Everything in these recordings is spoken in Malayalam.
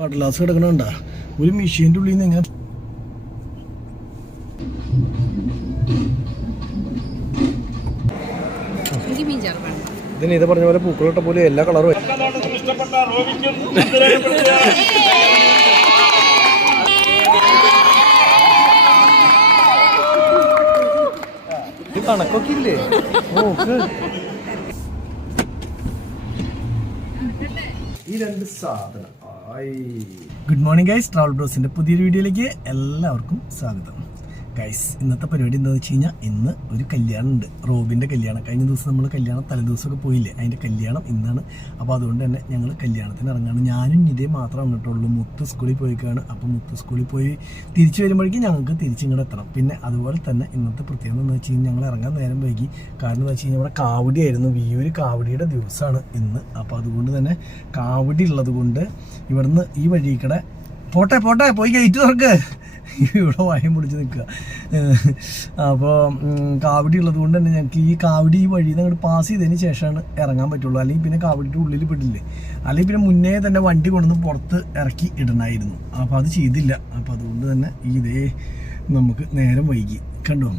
കടലാസ് കിടക്കണണ്ട ഒരു മെഷീൻ്റെ ഉള്ളിൽ നിന്ന് എങ്ങനെ ഇതിന് ഇത് പറഞ്ഞ പോലെ പൂക്കളിട്ട പോലെ എല്ലാ കളറും ഇത് കണക്കൊക്കെ ഇല്ലേ ഈ രണ്ട് സാധനം. ഗുഡ് മോർണിംഗ് ഗൈസ്, ട്രാവൽ ബ്രോസിന്റെ പുതിയൊരു വീഡിയോയിലേക്ക് എല്ലാവർക്കും സ്വാഗതം. ഗൈസ്, ഇന്നത്തെ പരിപാടി എന്താണെന്ന് വെച്ച് കഴിഞ്ഞാൽ ഇന്ന് ഒരു കല്യാണം ഉണ്ട്, റോബിൻ്റെ കല്യാണം. കഴിഞ്ഞ ദിവസം നമ്മൾ കല്യാണം തലേദിവസമൊക്കെ പോയില്ലേ, അതിൻ്റെ കല്യാണം ഇന്നാണ്. അപ്പോൾ അതുകൊണ്ട് തന്നെ ഞങ്ങൾ കല്യാണത്തിന് ഇറങ്ങാണ്. ഞാനും ഇതേ മാത്രം വന്നിട്ടുള്ളൂ. മുത്ത് സ്കൂളിൽ പോയിക്കാണ്. അപ്പോൾ മുത്ത് സ്കൂളിൽ പോയി തിരിച്ചു വരുമ്പോഴേക്കും ഞങ്ങൾക്ക് തിരിച്ചിങ്ങോട്ട് എത്തണം. പിന്നെ അതുപോലെ തന്നെ ഇന്നത്തെ പ്രത്യേകത എന്ന് വെച്ച് കഴിഞ്ഞാൽ ഞങ്ങൾ ഇറങ്ങാൻ നേരം വൈകി. കാരണം എന്ന് വെച്ച് കഴിഞ്ഞാൽ ഇവിടെ കാവടിയായിരുന്നു, വിയൂര് കാവടിയുടെ ദിവസമാണ് ഇന്ന്. അപ്പോൾ അതുകൊണ്ട് തന്നെ കാവടി ഉള്ളത് കൊണ്ട് ഇവിടുന്ന് ഈ വഴിക്കടെ പോട്ടെ പോയി ഗേറ്റ് തുറക്ക്, ഇവിടെ വായം പൊടിച്ച് നിൽക്കുക. അപ്പോൾ കാവടി ഉള്ളത് കൊണ്ട് തന്നെ ഞങ്ങൾക്ക് ഈ കാവടി ഈ വഴി അങ്ങോട്ട് പാസ് ചെയ്തതിന് ശേഷമാണ് ഇറങ്ങാൻ പറ്റുള്ളൂ. അല്ലെങ്കിൽ പിന്നെ കാവടിയുടെ ഉള്ളിൽ പെടില്ലേ, അല്ലെങ്കിൽ പിന്നെ മുന്നേ തന്നെ വണ്ടി കൊണ്ടുവന്ന് പുറത്ത് ഇറക്കി ഇടണമായിരുന്നു. അപ്പോൾ അത് ചെയ്തില്ല. അപ്പോൾ അതുകൊണ്ട് തന്നെ ഇതേ നമുക്ക് നേരം വൈകി. കണ്ടോ,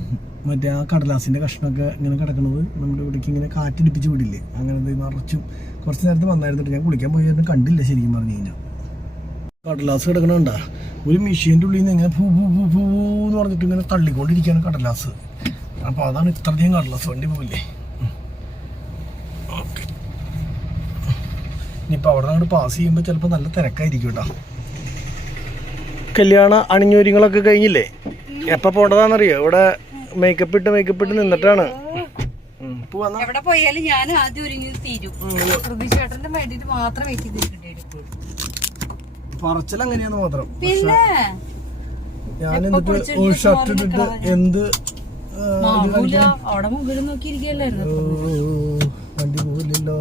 മറ്റേ ആ കടലാസിൻ്റെ കഷ്ണമൊക്കെ ഇങ്ങനെ കിടക്കുന്നത് നമ്മുടെ ഇവിടേക്ക് ഇങ്ങനെ കാറ്റിടിപ്പിച്ച് വിടില്ലേ, അങ്ങനെ നിറച്ചും കുറച്ച് നേരത്തെ വന്നായിരുന്നിട്ട് ഞാൻ കുളിക്കാൻ പോയി കണ്ടില്ല ശരിക്കും പറഞ്ഞു കഴിഞ്ഞാൽ. കടലാസ് കിടക്കണണ്ട ഒരു മെഷീൻ്റെ ഉള്ളിൽ നിന്ന് ഇങ്ങനെ എന്ന് പറഞ്ഞിട്ട് ഇങ്ങനെ തള്ളിക്കൊണ്ടിരിക്കുകയാണ് കടലാസ്. അപ്പോൾ അതാണ് ഇത്രയധികം കടലാസ് വണ്ടി പോകില്ലേ. ഓക്കെ, ഇനിയിപ്പോൾ അവിടെ നിന്ന് പാസ് ചെയ്യുമ്പോൾ ചിലപ്പോൾ നല്ല തിരക്കായിരിക്കും കേട്ടോ. കല്യാണ അണിഞ്ഞൊരുങ്ങളൊക്കെ കഴിഞ്ഞില്ലേ, എപ്പോൾ പോകേണ്ടതാണെന്നറിയോ? ഇവിടെ മേക്കപ്പ് ഇട്ട് നിന്നിട്ടാണ്. എവിടെ പോയാലും ഞാൻ ആദ്യം ഒരുങ്ങി തീരും. ചേട്ടന്റെ വേണ്ടിട്ട് മാത്രം വെയിറ്റ് ചെയ്തിട്ടുണ്ട്. പറച്ചൽ അങ്ങനെയാന്ന് മാത്രം. പിന്നെ ഞാൻ എന്നിട്ട് ഒരു ഷർട്ട് ഇട്ടിട്ട് എന്ത് അവിടെ മുകളിൽ നോക്കിയിരിക്കല്ലായിരുന്നു. വണ്ടി പോവില്ലല്ലോ.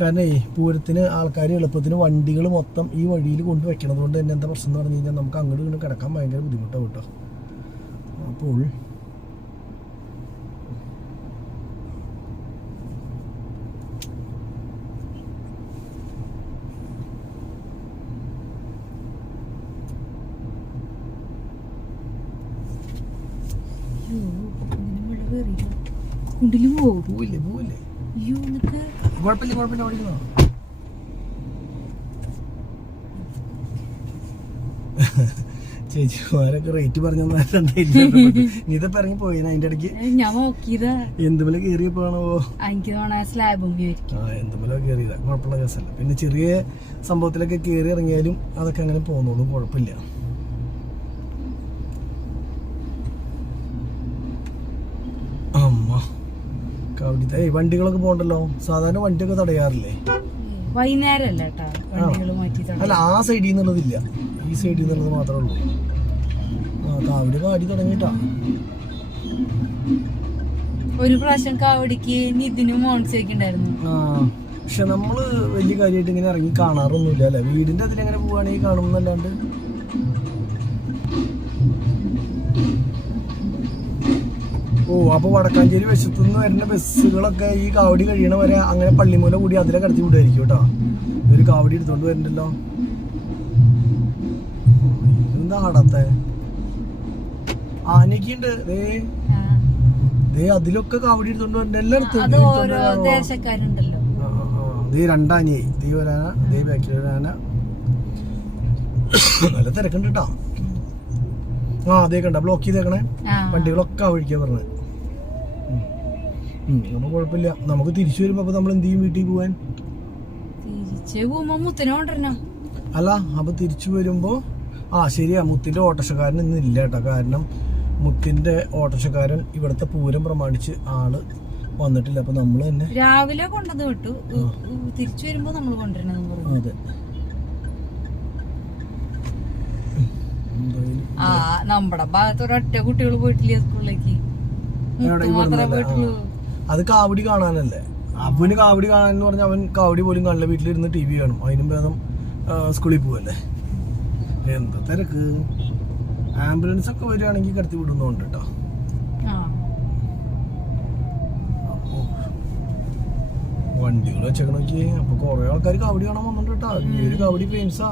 കാരണം പൂരത്തിന് ആൾക്കാർ എളുപ്പത്തിന് വണ്ടികൾ മൊത്തം ഈ വഴിയിൽ കൊണ്ടുവയ്ക്കണത് കൊണ്ട് തന്നെ എന്താ പ്രശ്നം എന്ന് പറഞ്ഞു കഴിഞ്ഞാൽ നമുക്ക് അങ്ങോട്ട് ഇങ്ങോട്ട് കിടക്കാൻ ഭയങ്കര ബുദ്ധിമുട്ടാണ് കേട്ടോ. അപ്പോൾ ചേച്ചിമാരൊക്കെ റേറ്റ് പറഞ്ഞു ഇതൊക്കെ ഇറങ്ങി പോയിന് അതിന്റെ ഇടയ്ക്ക്. ഞാൻ നോക്കിയതാ എന്തുമല കേറിയപ്പോഴാണോ എന്തുമല കേറിയതാ, കുഴപ്പമുള്ള കേസല്ല. പിന്നെ ചെറിയ സംഭവത്തിലൊക്കെ കേറി ഇറങ്ങിയാലും അതൊക്കെ അങ്ങനെ പോകുന്നുള്ളൂ, കുഴപ്പമില്ല. വണ്ടികളൊക്കെ പോകണ്ടല്ലോ, സാധാരണ വണ്ടിയൊക്കെ തടയാറില്ലേ? വൈകുന്നേരമല്ല അല്ല, ആ സൈഡിൽ നിന്നുള്ളതില്ല, ഈ സൈഡിൽ നിന്നുള്ളത് മാത്രമേ ഉള്ളൂ. കാവടി പാടി തുടങ്ങിട്ടാ. ഒരു പ്രാവശ്യം കാവടിക്ക് നിതിനും മോൺസേക്കുണ്ടായിരുന്നു. പക്ഷെ നമ്മള് വലിയ കാര്യമായിട്ട് ഇങ്ങനെ ഇറങ്ങി കാണാറൊന്നുമില്ല അല്ലെ. വീടിന്റെ അതിലെങ്ങനെ പോവാണെങ്കിൽ കാണുന്നല്ലാണ്ട്. ഓ, അപ്പൊ വടക്കാഞ്ചേരി വശത്തു നിന്ന് വരുന്ന ബസ്സുകളൊക്കെ ഈ കാവടി കഴിയണ വരെ അങ്ങനെ പള്ളിമൂല കൂടി അതിലെ കടത്തി വിടുമായിരിക്കും കേട്ടോ. ഒരു കാവടി എടുത്തോണ്ട് വരുന്നുണ്ടല്ലോ. എന്താ ആടത്തെ ആനക്കുണ്ട്, അതിലൊക്കെ കാവടി എടുത്തോണ്ട് വരുന്നുണ്ട് എല്ലായിടത്തും. രണ്ടാനയായി, ദേ ഒരാന, ദേ ബാക്കിൽ ഒരാന. നല്ല തിരക്കുണ്ട് കേട്ടോ. അതേ കണ്ട ബ്ലോക്ക് ചെയ്തേക്കണേ, വണ്ടികളൊക്കെ ഒഴിക്കാ പറഞ്ഞത്. അപ്പൊ കുഴപ്പമില്ല. നമുക്ക് തിരിച്ചു വരുമ്പോ അപ്പൊ നമ്മൾ എന്ത് ചെയ്യും? വീട്ടിൽ പോവാൻ അല്ല, അപ്പൊ തിരിച്ചു വരുമ്പോ ശരിയാ, മുത്തിന്റെ ഓട്ടോറിക്ഷക്കാരൻ ഇന്ന് ഇല്ല കേട്ടോ. കാരണം മുത്തിന്റെ ഓട്ടോറിക്ഷക്കാരൻ ഇവിടുത്തെ പൂരം പ്രമാണിച്ച് ആള് വന്നിട്ടില്ല. അപ്പൊ നമ്മള് തന്നെ രാവിലെ കൊണ്ടുവന്ന് വിട്ടു, തിരിച്ചു വരുമ്പോ നമ്മൾ കൊണ്ടുവരണം. അതെ, നമ്മുടെ ഭാഗത്ത് ഒരൊറ്റ കുട്ടികൾ പോയിട്ടില്ല സ്കൂളിലേക്ക്. അത് കാവടി കാണാനല്ലേ. അവന് കാവടി കാണാനെന്ന് പറഞ്ഞാൽ അവൻ കാവടി പോലും കാണില്ല, വീട്ടിലിരുന്ന് TV കാണും. അതിനും ഭേദം സ്കൂളിൽ പോവല്ലേ. എന്താ തിരക്ക്. ആംബുലൻസ് ഒക്കെ വരികയാണെങ്കിൽ കടത്തി വിടുന്നുണ്ട് കേട്ടോ. വണ്ടികൾ വെച്ചേക്കണ നോക്കി. അപ്പൊ കൊറേ ആൾക്കാർ കാവടി കാണാൻ വന്നിട്ടുണ്ട് കേട്ടോ. ഈ ഒരു കാവടി ഫേമസാ.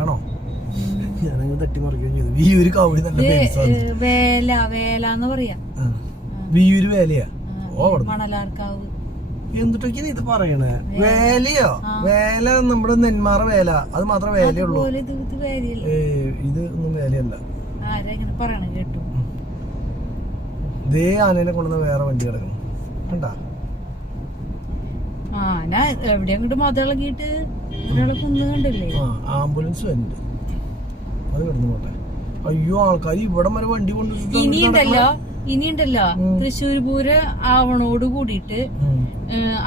ആണോ? ഞാനങ്ങ് തട്ടി മറിക്കുകയും ചെയ്തു. വിയൂര് കാവടി നല്ല ഫേമസ് ആണ്. വേലാന്ന് പറയാ. വിയൂര് വേലയാ? ഓ, മണലാർക്കാവ്. എന്തിട്ടൊക്കെ ഇത് പറയണേ? വേലയോ? വേല നമ്മുടെ നെന്മാറ വേല, അത് മാത്രമേ വേലയുള്ളൂ. ഇത് ഒന്നും വേലയല്ല. കേട്ടു. ദേ ആനേനെ കൊണ്ടുവന്ന വേറെ വണ്ടി കിടക്കണം കണ്ടാ. ആന എവിടെ അങ്ങോട്ട് മതളകിട്ട് ഒരാളെ കൊന്നു കണ്ടില്ലേ? ആംബുലൻസ് വരുന്നുണ്ട്, അത് കിടന്നു പോട്ടെ. അയ്യോ, ആൾക്കാർ ഇവിടം വരെ വണ്ടി കൊണ്ടുവന്നിട്ടുണ്ടല്ലോ. ഇനിയുണ്ടല്ലോ തൃശ്ശൂർ പൂരം ആവണോട് കൂടിയിട്ട്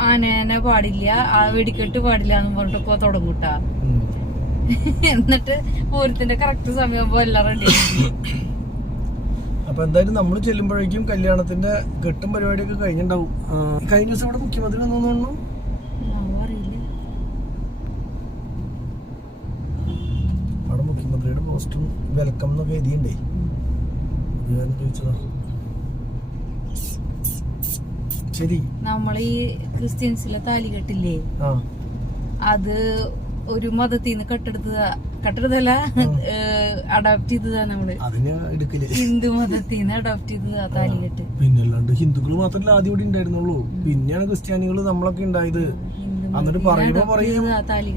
ആനേനെ പാടില്ല, വെടിക്കെട്ട് പാടില്ല എന്ന് പറഞ്ഞിട്ടൊക്കെ തുടങ്ങൂട്ടാ. എന്നിട്ട് പൂരത്തിന്റെ കറക്റ്റ് സമയമാകുമ്പോ എല്ലാം റെഡി. അപ്പൊ എന്തായാലും നമ്മൾ ചെല്ലുമ്പോഴേക്കും കല്യാണത്തിന്റെ കെട്ടും പരിപാടിയൊക്കെ കഴിഞ്ഞിട്ടുണ്ടാവും. കഴിഞ്ഞ ദിവസം ഇവിടെ മുഖ്യമന്ത്രി വന്നു തോന്നുന്നു. അവിടെ മുഖ്യമന്ത്രിയുടെ പോസ്റ്റും വെൽക്കം എന്നൊക്കെ എഴുതിയുണ്ടേ. അത് ഞാൻ ചോദിച്ചതാ. ശരി, നമ്മളീ ക്രിസ്ത്യൻസിലെ താലി കെട്ടില്ലേ, അത് ഒരു മതത്തിൽ നിന്ന് കട്ടെടുത്തല്ല അഡോപ്റ്റ് ചെയ്തതാ. നമ്മള് ഹിന്ദു മതത്തിൽ നിന്ന് അഡോപ്റ്റ് ചെയ്തതാ താലി കെട്ട്. പിന്നല്ലാണ്ട് ഹിന്ദുക്കൾ മാത്രമല്ല ആദ്യം ഇവിടെ ഉണ്ടായിരുന്നുള്ളൂ, പിന്നെയാണ് ക്രിസ്ത്യാനികൾ നമ്മളൊക്കെ ഉണ്ടായത്. എന്നിട്ട് പറയുമ്പോ പറയും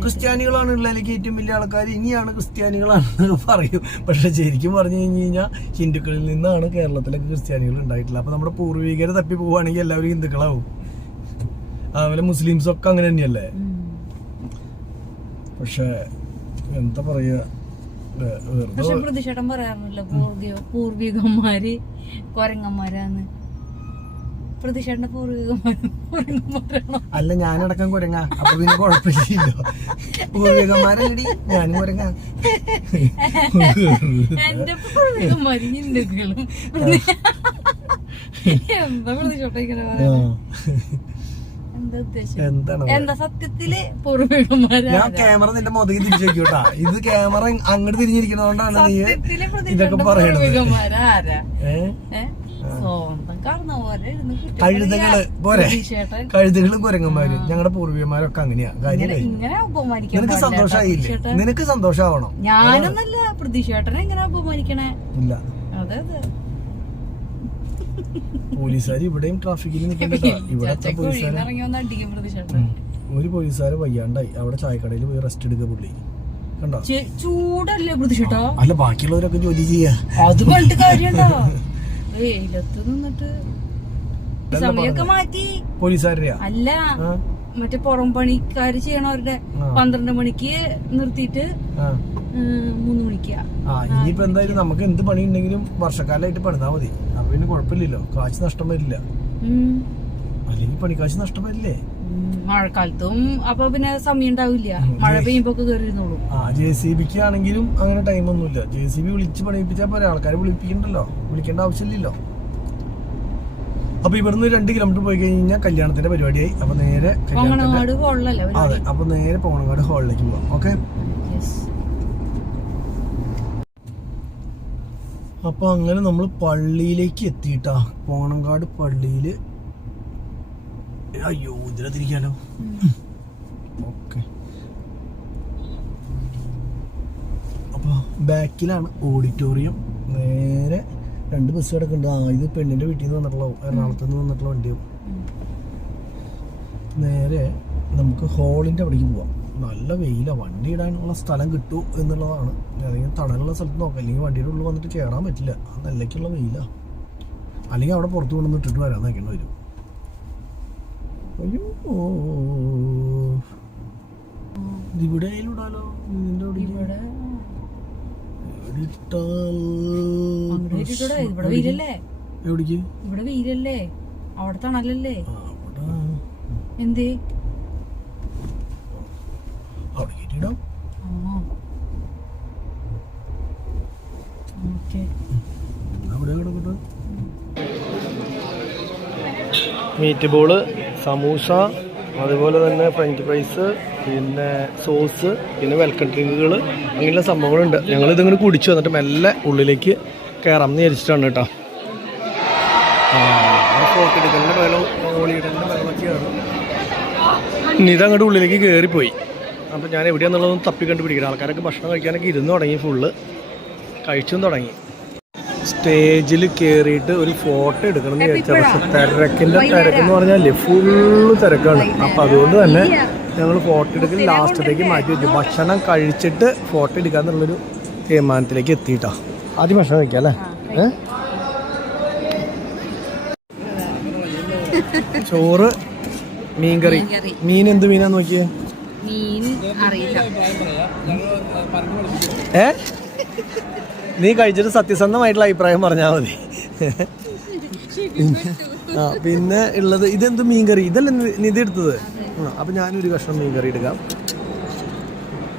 ക്രിസ്ത്യാനികളാണ് ഉള്ളതിലേക്ക് ഏറ്റവും വലിയ ആൾക്കാർ, ഇനിയാണ് ക്രിസ്ത്യാനികളാണെന്ന് പറയും. പക്ഷെ ശരിക്കും പറഞ്ഞു കഴിഞ്ഞാൽ ഹിന്ദുക്കളിൽ നിന്നാണ് കേരളത്തിലൊക്കെ ക്രിസ്ത്യാനികൾ ഉണ്ടായിട്ടില്ല. അപ്പൊ നമ്മുടെ പൂർവികരെ തപ്പി പോവുകയാണെങ്കിൽ എല്ലാവരും ഹിന്ദുക്കളാവും. അതുപോലെ മുസ്ലിംസൊക്കെ അങ്ങനെ തന്നെയല്ലേ. പക്ഷെ എന്താ പറയാ, പ്രതിഷേധം പറയാറില്ല പൂർവികന്മാര് കൊരങ്ങന്മാരാന്ന്. പ്രതിഷേധ പൂർവികന്മാരാണോ? അല്ല, ഞാനടക്കം കുരങ്ങ, അപ്പൊ പിന്നെ കുഴപ്പമില്ലല്ലോ. പൂർവികന്മാരല്ലടി, ഞാനും കുരങ്ങ. എന്റെ പൂർവികന്മാര് ഹിന്ദുക്കളും എന്താ പ്രതിഷേധിക്കണ? എന്താ സത്യത്തില് പൂർവികന്മാര്? ഞാൻ ക്യാമറ നിന്റെ മുതൽ തിരിച്ചു വെക്കൂട്ടാ. ഇത് ക്യാമറ അങ്ങോട്ട് തിരിഞ്ഞിരിക്കുന്നതുകൊണ്ടാണ് നീ ഇതൊക്കെ പറയണത്. കഴുതകള് പോരെ, കഴുതകളും കുരങ്ങന്മാര് ഞങ്ങളുടെ പൂർവികന്മാരൊക്കെ അങ്ങനെയാ. കാര്യം നിനക്ക് സന്തോഷായില്ലേ? നിനക്ക് സന്തോഷാവണം. ഞാനൊന്നല്ല പ്രതിഷേധനെ എങ്ങനെ അപമാനിക്കണേ? ഇല്ല, അതെ പോലീസുകാർ ഇവിടെയും ട്രാഫിക്കിൽ നിൽക്കണ്ട. ഇവിടത്തെ ഒരു പോലീസുകാര് വയ്യാണ്ടായി അവിടെ ചായക്കടയിൽ പോയി റെസ്റ്റ് എടുക്കുക. പുള്ളി കണ്ടോ? ചൂടല്ലേ പ്രതിഷേധോ? അല്ല, ബാക്കിയുള്ളവരൊക്കെ ജോലി ചെയ്യാ. അത് കണ്ടിട്ട് കാര്യണ്ടോ? വെയിലത്ത് നിന്നിട്ട് സമയൊക്കെ മാറ്റി പോലീസുകാരെയാ? അല്ല, മറ്റേ പുറം പണിക്കാര് ചെയ്യണവരുടെ 12 മണിക്ക് നിർത്തിയിട്ട് 3 മണിക്കാ. ഇനിയിപ്പോ എന്തായാലും നമുക്ക് എന്ത് പണി ഉണ്ടെങ്കിലും വർഷക്കാലമായിട്ട് പണിതാ മതി. അപ്പൊ പിന്നെ കുഴപ്പമില്ലല്ലോ, കാശ് നഷ്ടം വരില്ല. അല്ലെങ്കിൽ പണിക്കാശ് നഷ്ടം വരില്ലേ? മഴക്കാലത്തും അപ്പൊ പിന്നെ സമയം ഉണ്ടാവില്ല, മഴ പെയ്യുമ്പോ കയറിയിരുന്നോളൂ. JCBക്ക് ആണെങ്കിലും അങ്ങനെ ടൈമൊന്നുമില്ല. JCB വിളിച്ച് പണിയിപ്പിച്ചാൽ പോരെ, ആൾക്കാരെ വിളിപ്പിക്കണ്ടല്ലോ, വിളിക്കേണ്ട ആവശ്യമില്ലല്ലോ. അപ്പൊ ഇവിടുന്ന് 2 കിലോമീറ്റർ പോയി കഴിഞ്ഞാൽ കല്യാണത്തിന്റെ പരിപാടിയായി. അപ്പൊ നേരെ അതെ, അപ്പൊ നേരെ പോണങ്ങാട് ഹാളിലേക്ക് പോവാം. ഓക്കെ, അപ്പൊ അങ്ങനെ നമ്മൾ പള്ളിയിലേക്ക് എത്തിയിട്ടാ. പോണങ്കാട് പള്ളിയില്. അയ്യോ, ഇതിലെത്തിരിക്കാലോ. ഓക്കെ, അപ്പൊ ബാക്കിലാണ് ഓഡിറ്റോറിയം. നേരെ 2 ബസ് കിടക്കുന്നുണ്ട്. ഇത് പെണ്ണിന്റെ വീട്ടിൽ നിന്ന് വന്നിട്ടുള്ള, എറണാകുളത്ത് നിന്ന് വന്നിട്ടുള്ള വണ്ടിയും. നേരെ നമുക്ക് ഹാളിന്റെ അവിടേക്ക് പോവാം. നല്ല വെയില, വണ്ടി ഇടാനുള്ള സ്ഥലം കിട്ടൂ എന്നുള്ളതാണ്. അല്ലെങ്കിൽ തണലുള്ള സ്ഥലത്ത് നോക്കാം, അല്ലെങ്കിൽ വണ്ടിയുടെ ഉള്ളിൽ വന്നിട്ട് കയറാൻ പറ്റില്ല. നല്ലക്കുള്ള വെയില, അല്ലെങ്കിൽ അവിടെ പുറത്ത് കൊണ്ടു ഇട്ടിട്ട് വരാൻ നോക്കേണ്ടി വരും. അയ്യോ, ഇവിടെ ഇടാലോ. ഇതിന്റെ എവിടേക്ക്? ഇവിടെ വെയിലല്ലേ, അവിടെ തണലല്ലേ? എന്തേ അവിടെ കേട്ടിടാം. അവിടെ കിടക്കട്ടെ. മീറ്റ് ബോള്, സമൂസ, അതുപോലെ തന്നെ ഫ്രഞ്ച് ഫ്രൈസ്, പിന്നെ സോസ്, പിന്നെ വെൽക്കം ഡ്രിങ്കുകൾ, അങ്ങനെയുള്ള സംഭവങ്ങളുണ്ട്. ഞങ്ങളിതിങ്ങനെ കുടിച്ചു വന്നിട്ട് മെല്ലെ ഉള്ളിലേക്ക് കയറാം എന്ന് വിചാരിച്ചിട്ടാണ് കേട്ടോ. ഫോർട്ടിഡിക്കലിൻ്റെ വെള്ളം, ഓളിയിടലിൻ്റെ വെള്ളമൊക്കെയാണ്. ഇനി ഇതങ്ങോട്ട് ഉള്ളിലേക്ക് കയറിപ്പോയി. അപ്പോൾ ഞാൻ എവിടെയാണെന്നുള്ളതൊന്നും തപ്പി കണ്ടുപിടിക്കണം. ആൾക്കാരൊക്കെ ഭക്ഷണം കഴിക്കാനൊക്കെ ഇരുന്ന് തുടങ്ങി, ഫുള്ള് കഴിച്ചും തുടങ്ങി. സ്റ്റേജിൽ കയറിയിട്ട് ഒരു ഫോട്ടോ എടുക്കണം എന്ന് വിചാരിച്ചാൽ പക്ഷെ തിരക്കിൻ്റെ തിരക്കെന്ന് പറഞ്ഞാൽ ഫുള്ള് തിരക്കാണ്. അപ്പം അതുകൊണ്ട് തന്നെ ഞങ്ങൾ ഫോട്ടോ എടുക്കൽ ലാസ്റ്റത്തേക്ക് മാറ്റി വെച്ചു. ഭക്ഷണം കഴിച്ചിട്ട് ഫോട്ടോ എടുക്കാന്നുള്ളൊരു തീരുമാനത്തിലേക്ക് എത്തിയിട്ടാ. ആദ്യം ഭക്ഷണം കഴിക്കാം അല്ലേ? ചോറ്, മീൻകറി. മീൻ എന്ത് മീനാന്ന് നോക്കിയേ? നീ കഴിച്ചിട്ട് സത്യസന്ധമായിട്ടുള്ള അഭിപ്രായം പറഞ്ഞാൽ മതി. പിന്നെ ഉള്ളത് ഇതെന്ത് മീൻകറി? ഇതല്ല നിധി എടുത്തത്. അപ്പം ഞാനൊരു കഷ്ണം മീൻകറി എടുക്കാം.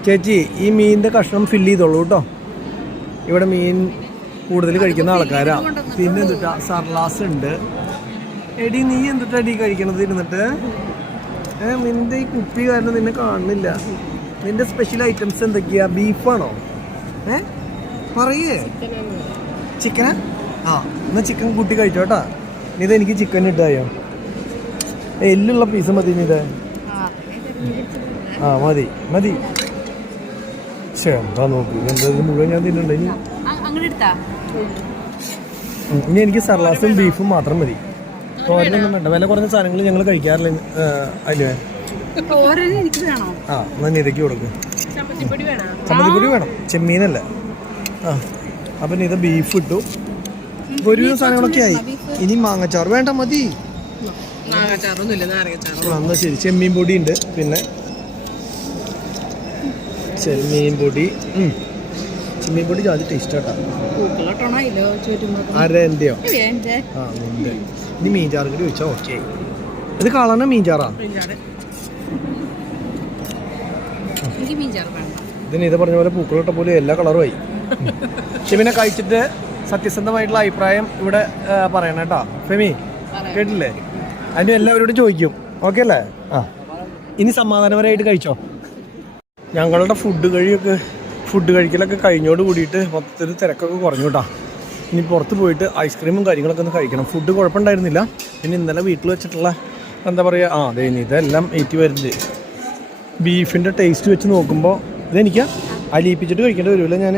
ചേച്ചി ഈ മീനിൻ്റെ കഷ്ണം ഫില്ല് ചെയ്തോളൂ കേട്ടോ. ഇവിടെ മീൻ കൂടുതൽ കഴിക്കുന്ന ആൾക്കാരാ. പിന്നെ എന്തിട്ടാ സർലാസ് ഉണ്ട്. എടി നീ എന്തിട്ടാ എടി കഴിക്കണത് ഇരുന്നിട്ട്? നിന്റെ ഈ കുപ്പി കാരണം നിന്നെ കാണുന്നില്ല. നിന്റെ സ്പെഷ്യൽ ഐറ്റംസ് എന്തൊക്കെയാ? ബീഫാണോ? പറയേ. ചിക്കനാ? ആ എന്നാ ചിക്കൻ കൂട്ടി കഴിച്ചോട്ടാ. ഇത് എനിക്ക് ചിക്കൻ ഇട്ടായോ? എല്ലുള്ള പീസ് മതി ഇത്. ആ മതി മതി. ശേ എന്താ നോക്കി എന്താ മുഴുവൻ ഞാൻ തിന്നണ്ട. ഇനി എനിക്ക് സർലാസും ബീഫും മാത്രം മതി. തോരനൊന്നും വേണ്ട. വില കുറഞ്ഞ സാധനങ്ങൾ ഞങ്ങൾ കഴിക്കാറില്ല. അല്ലേ? ആ എന്നാ നിതയ്ക്ക് കൊടുക്കും. ചമ്മന്തിപ്പൊടി വേണം. ചെമ്മീനല്ല. ആ അപ്പം ഇത് ബീഫ് ഇട്ടു. ഒരു സാധനങ്ങളൊക്കെ ആയി. ഇനി മാങ്ങച്ചാറ് വേണ്ട മതി. എന്നാ ശരി. ചെമ്മീൻ പൊടി ഉണ്ട്. പിന്നെ ചെമ്മീൻ പൊടി ജാതി ടേസ്റ്റ് ആട്ടാ. ആരെന്റെയോ? ആ നിന്റെ. ഇനി മീൻചാറ് കൂടി വെച്ചാൽ ഓക്കെ. ഇത് കളണ മീൻചാറാ? ഇതിന് ഇത് പറഞ്ഞ പോലെ പൂക്കളിട്ട പോലെ എല്ലാ കളറും ആയി. പക്ഷെ പിന്നെ കഴിച്ചിട്ട് സത്യസന്ധമായിട്ടുള്ള അഭിപ്രായം ഇവിടെ പറയണം കേട്ടോ. ഫെമി കേട്ടില്ലേ? അതിന് എല്ലാവരോടും ചോദിക്കും. ഓക്കെ അല്ലേ? ആ ഇനി സമാധാനപരമായിട്ട് കഴിച്ചോ. ഞങ്ങളുടെ ഫുഡ് കഴിക്കലൊക്കെ കഴിഞ്ഞോട് കൂടിയിട്ട് മൊത്തത്തിൽ തിരക്കൊക്കെ കുറഞ്ഞു കേട്ടോ. ഇനി പുറത്ത് പോയിട്ട് ഐസ്ക്രീമും കാര്യങ്ങളൊക്കെ ഒന്ന് കഴിക്കണം. ഫുഡ് കുഴപ്പമുണ്ടായിരുന്നില്ല. പിന്നെ ഇന്നലെ വീട്ടിൽ വെച്ചിട്ടുള്ള എന്താ പറയുക, അതെ ഇതെല്ലാം ഏറ്റി വരുന്നത്. ബീഫിൻ്റെ ടേസ്റ്റ് വെച്ച് നോക്കുമ്പോൾ ഇതെനിക്ക് അലിയിപ്പിച്ചിട്ട് കഴിക്കേണ്ടി വരുമല്ലോ ഞാൻ.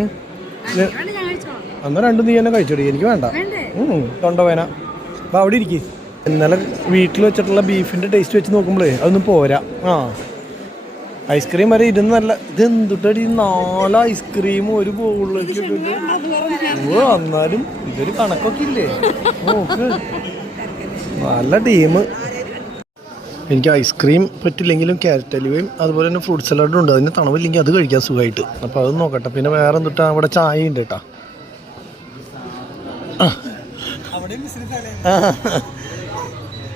അന്ന് രണ്ടും നീ തന്നെ കഴിച്ചോടി. എനിക്ക് വേണ്ട. തൊണ്ടവേന. അപ്പോൾ അവിടെ ഇരിക്കും. ഇന്നലെ വീട്ടിൽ വെച്ചിട്ടുള്ള ബീഫിൻ്റെ ടേസ്റ്റ് വെച്ച് നോക്കുമ്പോഴേ അതൊന്നും പോരാ. ഐസ്ക്രീം വരെ ഇരുന്ന് നല്ല ഇതെന്തുട്ടടി 4 ഐസ്ക്രീമും ഒരു ബോളിലേക്ക് ഇട്ടിട്ട്. എന്നാലും ഇതൊരു കണക്കൊക്കെ ഇല്ലേ നോക്ക്. നല്ല ടീം. എനിക്ക് ഐസ്ക്രീം പറ്റില്ലെങ്കിലും ക്യാരറ്റ് അലുവയും അതുപോലെ തന്നെ ഫ്രൂട്ട് സലാഡും ഉണ്ട്. അതിന് തണവില്ലെങ്കിൽ അത് കഴിക്കാൻ സുഖമായിട്ട്. അപ്പോൾ അത് നോക്കട്ടെ. പിന്നെ വേറെ എന്തുട്ടാ അവിടെ ചായ ഉണ്ട് കേട്ടോ.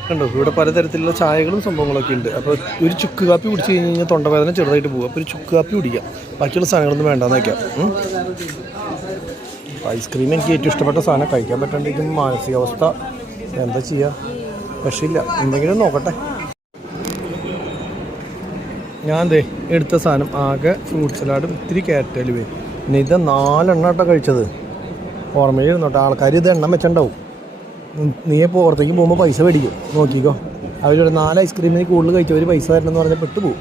കണ്ടോ ഇവിടെ പലതരത്തിലുള്ള ചായകളും സംഭവങ്ങളൊക്കെ ഉണ്ട്. അപ്പോൾ ഒരു ചുക്ക് കാപ്പി കുടിച്ച് കഴിഞ്ഞ് കഴിഞ്ഞാൽ തൊണ്ടവേദന ചെറുതായിട്ട് പോകും. അപ്പോൾ ഒരു ചുക്ക് കാപ്പി കുടിക്കാം. ബാക്കിയുള്ള സാധനങ്ങളൊന്നും വേണ്ടാന്ന് വയ്ക്കാം. ഐസ്ക്രീം എനിക്ക് ഏറ്റവും ഇഷ്ടപ്പെട്ട സാധനം. കഴിക്കാൻ പറ്റാണ്ടിരിക്കുന്ന മാനസികാവസ്ഥ എന്താ ചെയ്യുക? രക്ഷയില്ല. എന്തെങ്കിലും നോക്കട്ടെ. ഞാൻ എടുത്ത സാധനം ആകെ ഫ്രൂട്ട് സലാഡും ഇത്തിരി ക്യാരറ്റ് അലുവയും. പിന്നെ ഇത് 4 എണ്ണാട്ടോ കഴിച്ചത്. ഓർമ്മയിരുന്നോട്ടെ. ആൾക്കാർ ഇത് എണ്ണം വെച്ചിട്ടുണ്ടാവും. നീ പുറത്തേക്ക് പോകുമ്പോൾ പൈസ മേടിക്കും. നോക്കിക്കോ. അവരൊരു 4 ഐസ്ക്രീമിന് കൂടുതൽ കഴിച്ചവർ പൈസ തരണമെന്ന് പറഞ്ഞാൽ പെട്ടുപോകും.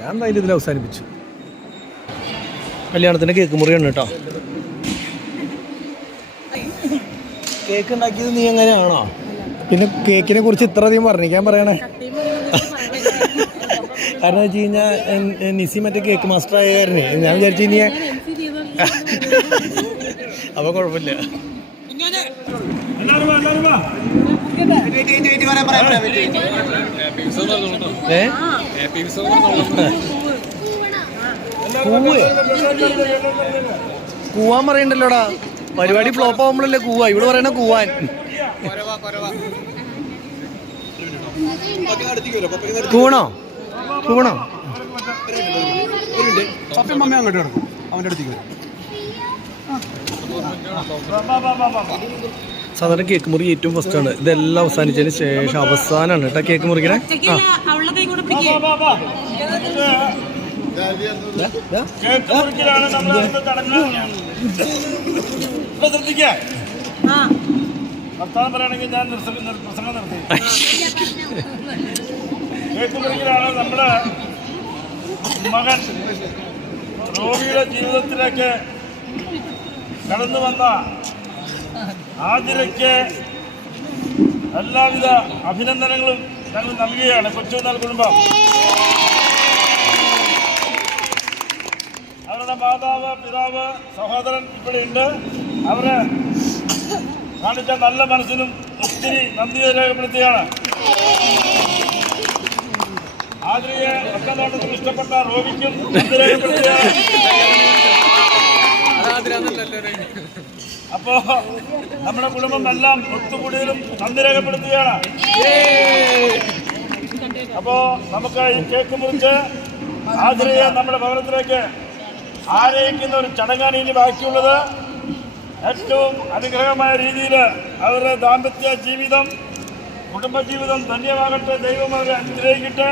ഞാൻ എന്തായാലും ഇതിൽ അവസാനിപ്പിച്ചു. കല്യാണത്തിൻ്റെ കേക്ക് മുറിയാണ് കേട്ടോ. കേക്ക് ഉണ്ടാക്കിയത് നീ എങ്ങനെയാണോ? പിന്നെ കേക്കിനെ കുറിച്ച് ഇത്ര അധികം വർണ്ണിക്കാൻ പറയണേ? കാരണം വെച്ച് കഴിഞ്ഞാൽ നിസി മറ്റേ കേക്ക് മാസ്റ്റർ ആയ കാരനെ ഞാൻ വിചാരിച്ചു ഇനി അപ്പോൾ കുഴപ്പമില്ല. കൂവാൻ പറയണ്ടല്ലോടാ. പരിപാടി ഫ്ലോപ്പ് ആവുമ്പോഴല്ലേ കൂവാ. ഇവിടെ പറയണ കൂവാൻ. കൂണോ കൂണോ? അങ്ങോട്ട് കിടക്കും. അവൻ്റെ അടുത്തേക്ക് സാധാരണ കേക്ക് മുറി ഏറ്റവും ഫസ്റ്റാണ്. ഇതെല്ലാം അവസാനിച്ചതിന് ശേഷം അവസാനമാണ് കേട്ടോ കേക്ക് മുറിക്കണേ. വർത്താനം പറയുകയാണെങ്കിൽ ഞാൻ പ്രസംഗം നടത്തി. കേക്ക് മുറിക്കലാണ് നമ്മുടെ മകൻ റോബിയുടെ ജീവിതത്തിലേക്ക് കടന്നു വന്ന ആതിരയ്ക്ക് എല്ലാവിധ അഭിനന്ദനങ്ങളും ഞങ്ങൾ നൽകുകയാണ്. കൊച്ചുനാൾ കുടുംബം അവരുടെ മാതാവ്, പിതാവ്, സഹോദരൻ ഇവിടെയുണ്ട്. അവര് കാണിച്ച നല്ല മനസ്സിനും ഒത്തിരി നന്ദി രേഖപ്പെടുത്തുകയാണ്. ആതിരയെ ഒറ്റനോട്ടത്തിൽ ഇഷ്ടപ്പെട്ട റോബിക്കും നന്ദി രേഖപ്പെടുത്തുകയാണ്. അപ്പോ നമ്മുടെ കുടുംബം എല്ലാം ഒത്തുകൂടിയതിലും നന്ദി രേഖപ്പെടുത്തുകയാണ്. അപ്പോ നമുക്ക് ഈ കേക്ക് മുറിച്ച് ആതിരയെ നമ്മുടെ ഭവനത്തിലേക്ക് ആനയിക്കുന്ന ഒരു ചടങ്ങാണ് ഇനി ബാക്കിയുള്ളത്. ഏറ്റവും അനുഗ്രഹമായ രീതിയിൽ അവരുടെ ദാമ്പത്യ ജീവിതം, കുടുംബജീവിതം ധന്യമാകട്ടെ, ദൈവം അവരെ അനുഗ്രഹിക്കട്ടെ.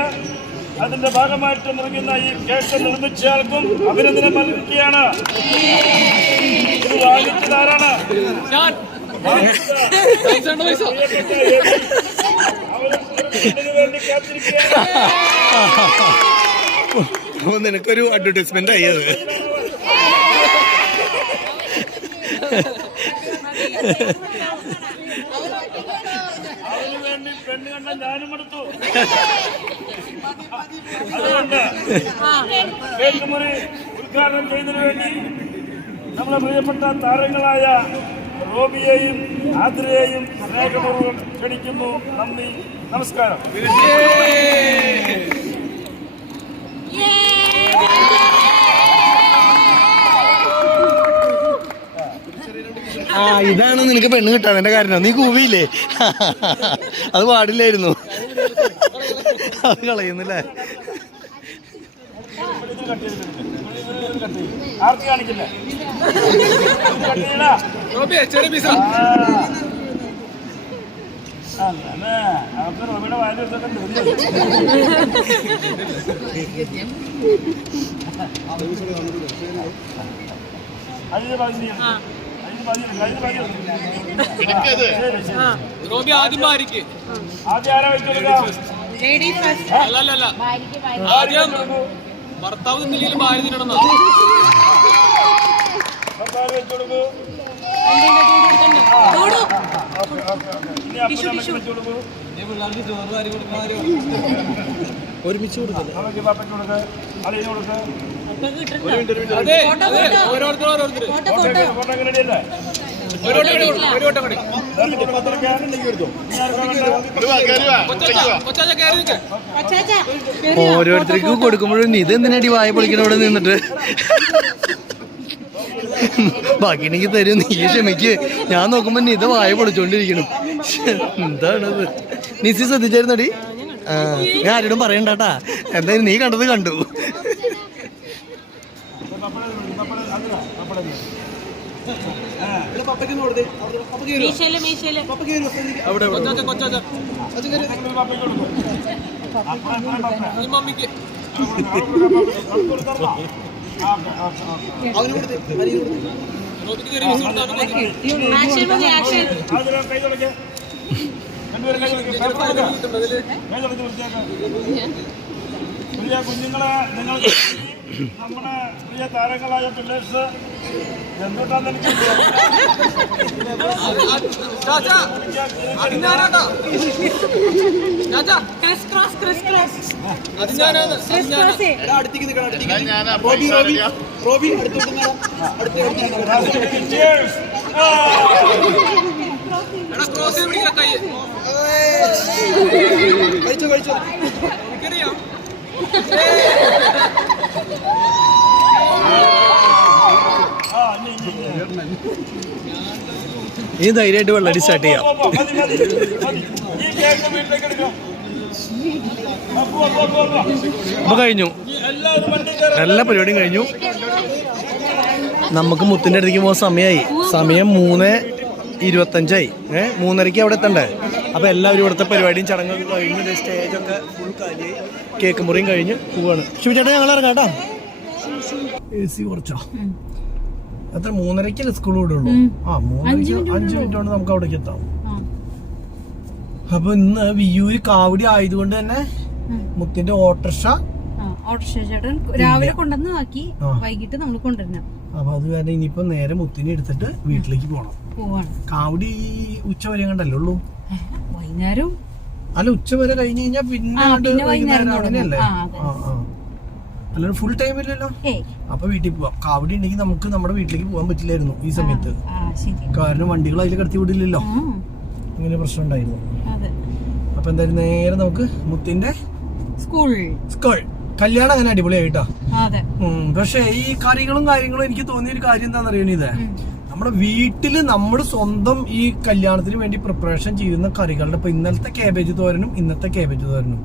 അതിന്റെ ഭാഗമായിട്ട് മുറിക്കുന്ന ഈ കേക്ക് നിർമ്മിച്ചയാൾക്കും അഭിനന്ദനം നൽകുകയാണ്. ഇത് വാങ്ങിച്ചതാരാണ്? വേണ്ടി കാത്തിരിക്കുകയാണ്. നിനക്കൊരു അഡ്വർടൈസ്മെന്റ് ആയി അത്. അതിനു വേണ്ടി പെണ്ണ് കണ്ട ഞാനും എടുത്തു. അതുകൊണ്ട് കേക്ക് മുറി ഉദ്ഘാടനം ചെയ്യുന്നതിന് വേണ്ടി നമ്മുടെ പ്രിയപ്പെട്ട താരങ്ങളായ റോബിയെയും ആതിരയെയും സ്നേഹപൂർവ്വം ക്ഷണിക്കുന്നു. നന്ദി, നമസ്കാരം. ഇതാണ് നിനക്ക് പെണ്ണ് കിട്ടാൻ കാരണം. നീ കൂവിയില്ലേ? അത് പാടില്ലായിരുന്നു. അത് കളയുന്നില്ലേ? ആർത്തി കാണിക്കില്ല. അവർക്ക് റോബിയുടെ വായിൽ എടുത്തിട്ടുണ്ട്. അതിന് പറഞ്ഞു ആദ്യം ആരാ വെച്ചെടുക്കുക? ഭർത്താവ് നിന്നില്ലെങ്കിലും ഭാര്യ തിന്നണം. ഭർത്താവ് വെച്ചുകൊടുക്കൂ. ഇനി അപ്പനമ്മയ്ക്ക് വെച്ചുകൊടുക്കൂ. ഒരുമിച്ച് കൊടുക്കും. നമുക്ക് പാപ്പയ്ക്ക് കൊടുക്ക്, അളിയന് കൊടുക്ക്. ഫോട്ടോ റെഡിയല്ലേ? ഓരോരുത്തർക്ക് കൊടുക്കുമ്പോഴും ഇത് എന്തിനടി വായ പൊളിക്കണവിടെ നിന്നിട്ട് ബാക്കി എനിക്ക് തരും. നീ ക്ഷമിക്ക്. ഞാൻ നോക്കുമ്പോ നീ ഇത് വായ പൊളിച്ചോണ്ടിരിക്കണം. എന്താണത്? നിസി ശ്രദ്ധിച്ചായിരുന്നടി? ഞാൻ ആരോടും പറയണ്ടാട്ടാ. എന്തായാലും നീ കണ്ടത് കണ്ടു. മമ്മിക്ക് കുഞ്ഞുങ്ങളെ നിങ്ങൾ നമ്മുടെ പ്രിയ താരങ്ങളായ പിള്ളേഴ്സ് എന്തുകൊണ്ടാന്ന് എനിക്ക് ഈ ധൈര്യമായിട്ട് വെള്ളടി സ്റ്റാർട്ട് ചെയ്യാം. അപ്പൊ കഴിഞ്ഞു, എല്ലാ പരിപാടിയും കഴിഞ്ഞു. നമുക്ക് മുത്തിന്റെ അടുത്തേക്ക് പോകാൻ സമയമായി. സമയം 3:25. 3:30 അവിടെ എത്തണ്ടേ? അപ്പൊ എല്ലാവരും ഇവിടുത്തെ പരിപാടിയും ചടങ്ങൊക്കെ കഴിഞ്ഞു. സ്റ്റേജൊക്കെ ഫുൾ കാലിയായി. കേക്ക് മുറിയും കഴിഞ്ഞ് പോവാണ്. ശിവചേട്ടാ ഞങ്ങൾ ഇറങ്ങാം കേട്ടോ. AC കുറച്ചോ? അത്ര 3:30 സ്കൂൾ വിടുള്ളൂ. 5 മിനിറ്റ് കൊണ്ട് നമുക്ക് അവിടേക്ക് എത്താം. അപ്പൊ ഇന്ന് വിയൂര് കാവടി ആയതുകൊണ്ട് തന്നെ മുത്തിന്റെ ഓട്ടർഷ ഓട്ടോറിക്ഷ ചേട്ടൻ രാവിലെ കൊണ്ടുവന്ന് ആക്കി വൈകിട്ട് നമ്മൾ കൊണ്ടുവരണം. അപ്പൊ അത് കാരണം ഇനിയിപ്പോ നേരെ മുത്തിനെ എടുത്തിട്ട് വീട്ടിലേക്ക് പോവാണ്. കാവടി ഉച്ച വരെ കണ്ടല്ലേ ഉള്ളൂ. വൈകുന്നേരം അല്ല, ഉച്ച വരെ കഴിഞ്ഞ് കഴിഞ്ഞാൽ പിന്നെ വൈകുന്നേരം അങ്ങനെയല്ലേ? അല്ലാതെ ഫുൾ ടൈം ഇല്ലല്ലോ. അപ്പൊ വീട്ടിൽ പോവാം. കാവടി ഉണ്ടെങ്കിൽ നമുക്ക് നമ്മുടെ വീട്ടിലേക്ക് പോകാൻ പറ്റില്ലായിരുന്നു ഈ സമയത്ത്, കാരണം വണ്ടികൾ അതിൽ കടത്തി വിടില്ലല്ലോ. ഇങ്ങനെ പ്രശ്നം ഉണ്ടായിരുന്നു. അപ്പൊ എന്തായാലും നേരെ നമുക്ക് മുത്തിന്റെ സ്കൂൾ കല്യാണം അങ്ങനെ അടിപൊളിയായിട്ടാ. പക്ഷെ ഈ കറികളും കാര്യങ്ങളും എനിക്ക് തോന്നിയ ഒരു കാര്യം എന്താണെന്ന് അറിയണത്, നമ്മുടെ വീട്ടില് നമ്മുടെ സ്വന്തം ഈ കല്യാണത്തിന് വേണ്ടി പ്രിപ്പറേഷൻ ചെയ്യുന്ന കറികളുടെ ഇപ്പൊ ഇന്നലത്തെ കാബേജ് തോരനും ഇന്നത്തെ കാബേജ് തോരനും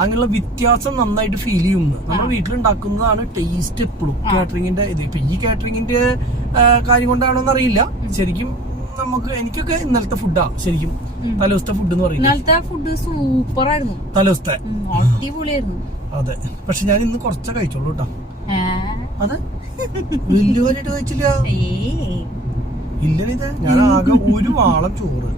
അങ്ങനെയുള്ള വ്യത്യാസം നന്നായിട്ട് ഫീൽ ചെയ്യുന്നു. നമ്മുടെ വീട്ടിലുണ്ടാക്കുന്നതാണ് ടേസ്റ്റ് എപ്പോഴും. കാറ്ററിംഗിന്റെ ഇത് ഇപ്പൊ ഈ കാറ്ററിംഗിന്റെ കാര്യം കൊണ്ടാണോന്ന് അറിയില്ല. ശരിക്കും എനിക്കൊക്കെ ഇന്നലത്തെ ഫുഡാ ശരിക്കും തലേദിവസത്തെ ഫുഡ് എന്ന് പറയുന്നത്. സൂപ്പർ ആയിരുന്നു തലേദിവസത്തെ, അടിപൊളിയായിരുന്നു. അതെ. പക്ഷെ ഞാൻ ഇന്ന് കുറച്ചേ കഴിച്ചോളൂ കേട്ടോ. അതെ, വലിയവരായിട്ട് കഴിച്ചില്ല. ഇല്ലത് ഞാൻ ആകെ ഒരു വാളം ചോറ്,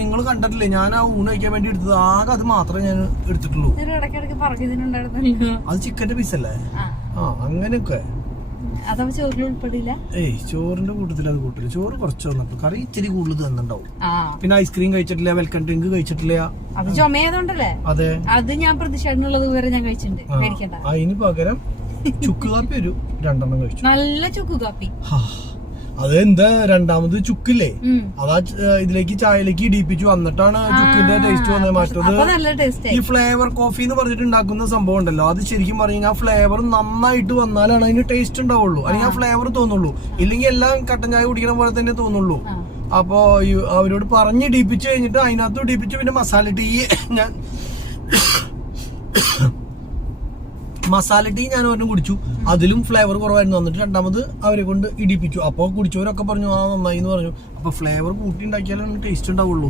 നിങ്ങൾ കണ്ടിട്ടില്ലേ? ഞാൻ ആ ഊണ് കഴിക്കാൻ വേണ്ടി എടുത്തത് ആകെ അത് മാത്രമേ ഞാൻ എടുത്തിട്ടുള്ളൂ. അത് ചിക്കന്റെ പീസല്ലേ? അങ്ങനെയൊക്കെ. ഏയ് ചോറിന്റെ കൂട്ടത്തിൽ അത് കൂട്ടില്ല. ചോറ് കുറച്ച് വന്നിട്ടു, കറി ഇച്ചിരി കൂടുതൽ തന്നിട്ടുണ്ടാവും. പിന്നെ ഐസ്ക്രീം കഴിച്ചിട്ടില്ല, വെൽക്കം ഡ്രിങ്ക് കഴിച്ചിട്ടില്ല. അത് ചുമയായതുകൊണ്ടല്ലേ? അതെ, അത് ഞാൻ പ്രതിഷേധമുള്ളത് വരെ ഞാൻ കഴിച്ചിട്ടുണ്ട്. അതിന് പകരം ചുക്ക് കാപ്പി ഒരു 2 എണ്ണം കഴിച്ചു. നല്ല ചുക്ക് കാപ്പി. അതെന്താ രണ്ടാമത് ചുക്കില്ലേ, അതാ ഇതിലേക്ക് ചായയിലേക്ക് ഇടിപ്പിച്ചു വന്നിട്ടാണ് ചുക്കിന്റെ ടേസ്റ്റ് വന്നത്. മറ്റത് ഈ ഫ്ലേവർ കോഫി എന്ന് പറഞ്ഞിട്ട് ഉണ്ടാക്കുന്ന സംഭവം ഉണ്ടല്ലോ, അത് ശരിക്കും പറഞ്ഞാൽ ആ ഫ്ലേവർ നന്നായിട്ട് വന്നാലാണ് അതിന് ടേസ്റ്റ് ഉണ്ടാവുള്ളൂ, അല്ലെങ്കിൽ ആ ഫ്ലേവർ തോന്നുള്ളൂ. ഇല്ലെങ്കിൽ എല്ലാം കട്ടൻ ചായ കുടിക്കണ പോലെ തന്നെ തോന്നുള്ളൂ. അപ്പൊ അവരോട് പറഞ്ഞ് ഇടിപ്പിച്ച് കഴിഞ്ഞിട്ട് അതിനകത്ത് ഇടിപ്പിച്ച് പിന്നെ മസാല ടീ ഞാൻ ഒരെണ്ണം കുടിച്ചു. അതിലും ഫ്ലേവർ കുറവായിരുന്നു. വന്നിട്ട് രണ്ടാമത് അവരെ കൊണ്ട് ഇടിപ്പിച്ചു. അപ്പൊ കുടിച്ചവരൊക്കെ പറഞ്ഞു ആ നന്നായി എന്ന് പറഞ്ഞു. അപ്പൊ ഫ്ലേവർ കൂട്ടി ഉണ്ടാക്കിയാലും ടേസ്റ്റ് ഉണ്ടാവുള്ളൂ.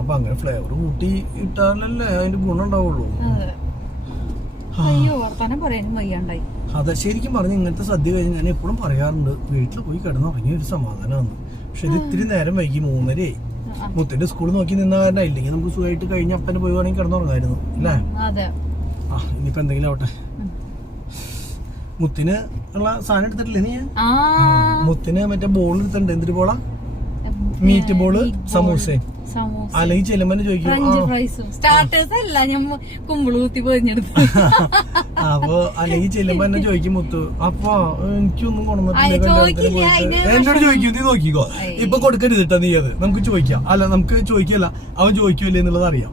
അപ്പൊ അങ്ങനെ ഫ്ലേവർ കൂട്ടി ഇട്ടാലല്ലേ അതിന്റെ ഗുണം ഉണ്ടാവുള്ളൂ. അതെ, ശരിക്കും പറഞ്ഞു ഇങ്ങനത്തെ സദ്യ കഴിഞ്ഞ് ഞാൻ എപ്പോഴും പറയാറുണ്ട്, വീട്ടിൽ പോയി കിടന്നുറങ്ങിയ ഒരു സമാധാനമാണ്. പക്ഷെ ഇത് ഇത്തിരി നേരം വൈകി, 3:30 മുത്തിന്റെ സ്കൂൾ നോക്കി നിന്ന കാരണം. ഇല്ലെങ്കിൽ നമുക്ക് സുഖമായിട്ട് കഴിഞ്ഞ അപ്പനെ പോയി വേണമെങ്കിൽ കിടന്നുറങ്ങായിരുന്നു അല്ലേ? ഇനിയിപ്പോ എന്തെങ്കിലും ആവട്ടെ. മുത്തിന് ഉള്ള സാധനം എടുത്തിട്ടില്ലേ നീ? മുത്തിന് മറ്റേ ബോൾ എടുത്തിട്ടുണ്ട്. എന്തൊരു ബോളാ? Meet ball, samosa. അല്ലെങ്കിൽ ചെല്ലുമ്പോ ചോദിക്കും, അപ്പൊ അല്ലെങ്കിൽ ചെല്ലുമ്പോ എന്നെ ചോദിക്കും മുത്തു, അപ്പൊ എനിക്കൊന്നും കൊണ്ടുവന്നിട്ടില്ല. എന്നോട് ചോദിക്കും, നീ നോക്കിക്കോ, ഇപ്പൊ കൊടുക്കരുത് കേട്ടോ നീ. അത് നമുക്ക് ചോദിക്കാം. അല്ല, നമുക്ക് ചോദിക്കല്ല, അവൻ ചോദിക്കൂല്ലേ എന്നുള്ളത് അറിയാം.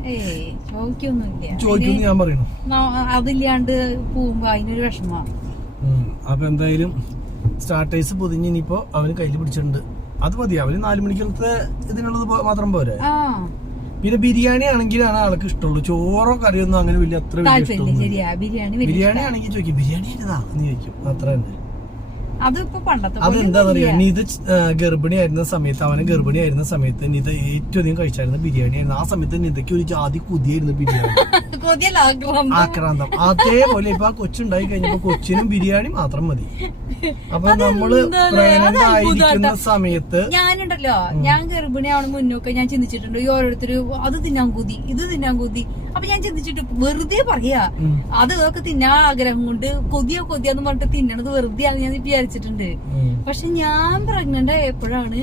ചോദിക്കും ഞാൻ പറയണു. അതില്ലാണ്ട് പോകുമ്പോ അതിനൊരു വിഷമ. അപ്പൊ എന്തായാലും സ്റ്റാർട്ടേഴ്സ് പൊതിഞ്ഞ് ഇനിയിപ്പോ അവന് കയ്യിൽ പിടിച്ചിട്ടുണ്ട്. അത് മതി, അവന് 4 മണിക്കലത്തെ ഇതിനുള്ളത് മാത്രം പോരെ. പിന്നെ ബിരിയാണി ആണെങ്കിലാണ് ആൾക്ക് ഇഷ്ടമുള്ളൂ. ചോറോ കറിയൊന്നും അങ്ങനെ വലിയ അത്ര ബിരിയാണി ആണെങ്കിൽ ചോദിക്കും, ബിരിയാണി ഏതാ എന്ന് ചോദിക്കും. അത്ര തന്നെ. അതെന്താ പറയാ, നിത ഗർഭിണിയായിരുന്ന സമയത്ത്, അവന് ഗർഭിണിയായിരുന്ന സമയത്ത് നിത ഏറ്റവും അധികം കഴിച്ചായിരുന്ന ബിരിയാണി ആയിരുന്നു. ആ സമയത്ത് നിതയ്ക്ക് ഒരു ജാതി കൊതിയായിരുന്നു ബിരിയാണി, ആക്രാന്തം. അതേപോലെ ഇപ്പൊ ആ കൊച്ചുണ്ടായി കഴിഞ്ഞപ്പോ കൊച്ചിനും ബിരിയാണി മാത്രം മതി. അപ്പൊ നമ്മള് പ്രഗ്നന്റ് ആയിരിക്കുന്ന സമയത്ത് ഞാനുണ്ടല്ലോ, ഞാൻ ഗർഭിണിയാവണ മുന്നൊക്കെ ഞാൻ ചിന്തിച്ചിട്ടുണ്ട്, ഈ ഓരോരുത്തര് അത് തിന്നാൻ കൊതി, ഇത് തിന്നാൻ കൊതി. അപ്പൊ ഞാൻ ചിന്തിച്ചിട്ട് വെറുതെ പറയാ, അതൊക്കെ തിന്നാൻ ആഗ്രഹം കൊണ്ട് കൊതിയാന്ന് പറഞ്ഞിട്ട് തിന്നണത് വെറുതെയാന്ന് ഞാൻ വിചാരിച്ചിട്ടുണ്ട്. പക്ഷെ ഞാൻ പ്രഗ്നന്റ് ആയപ്പോഴാണ്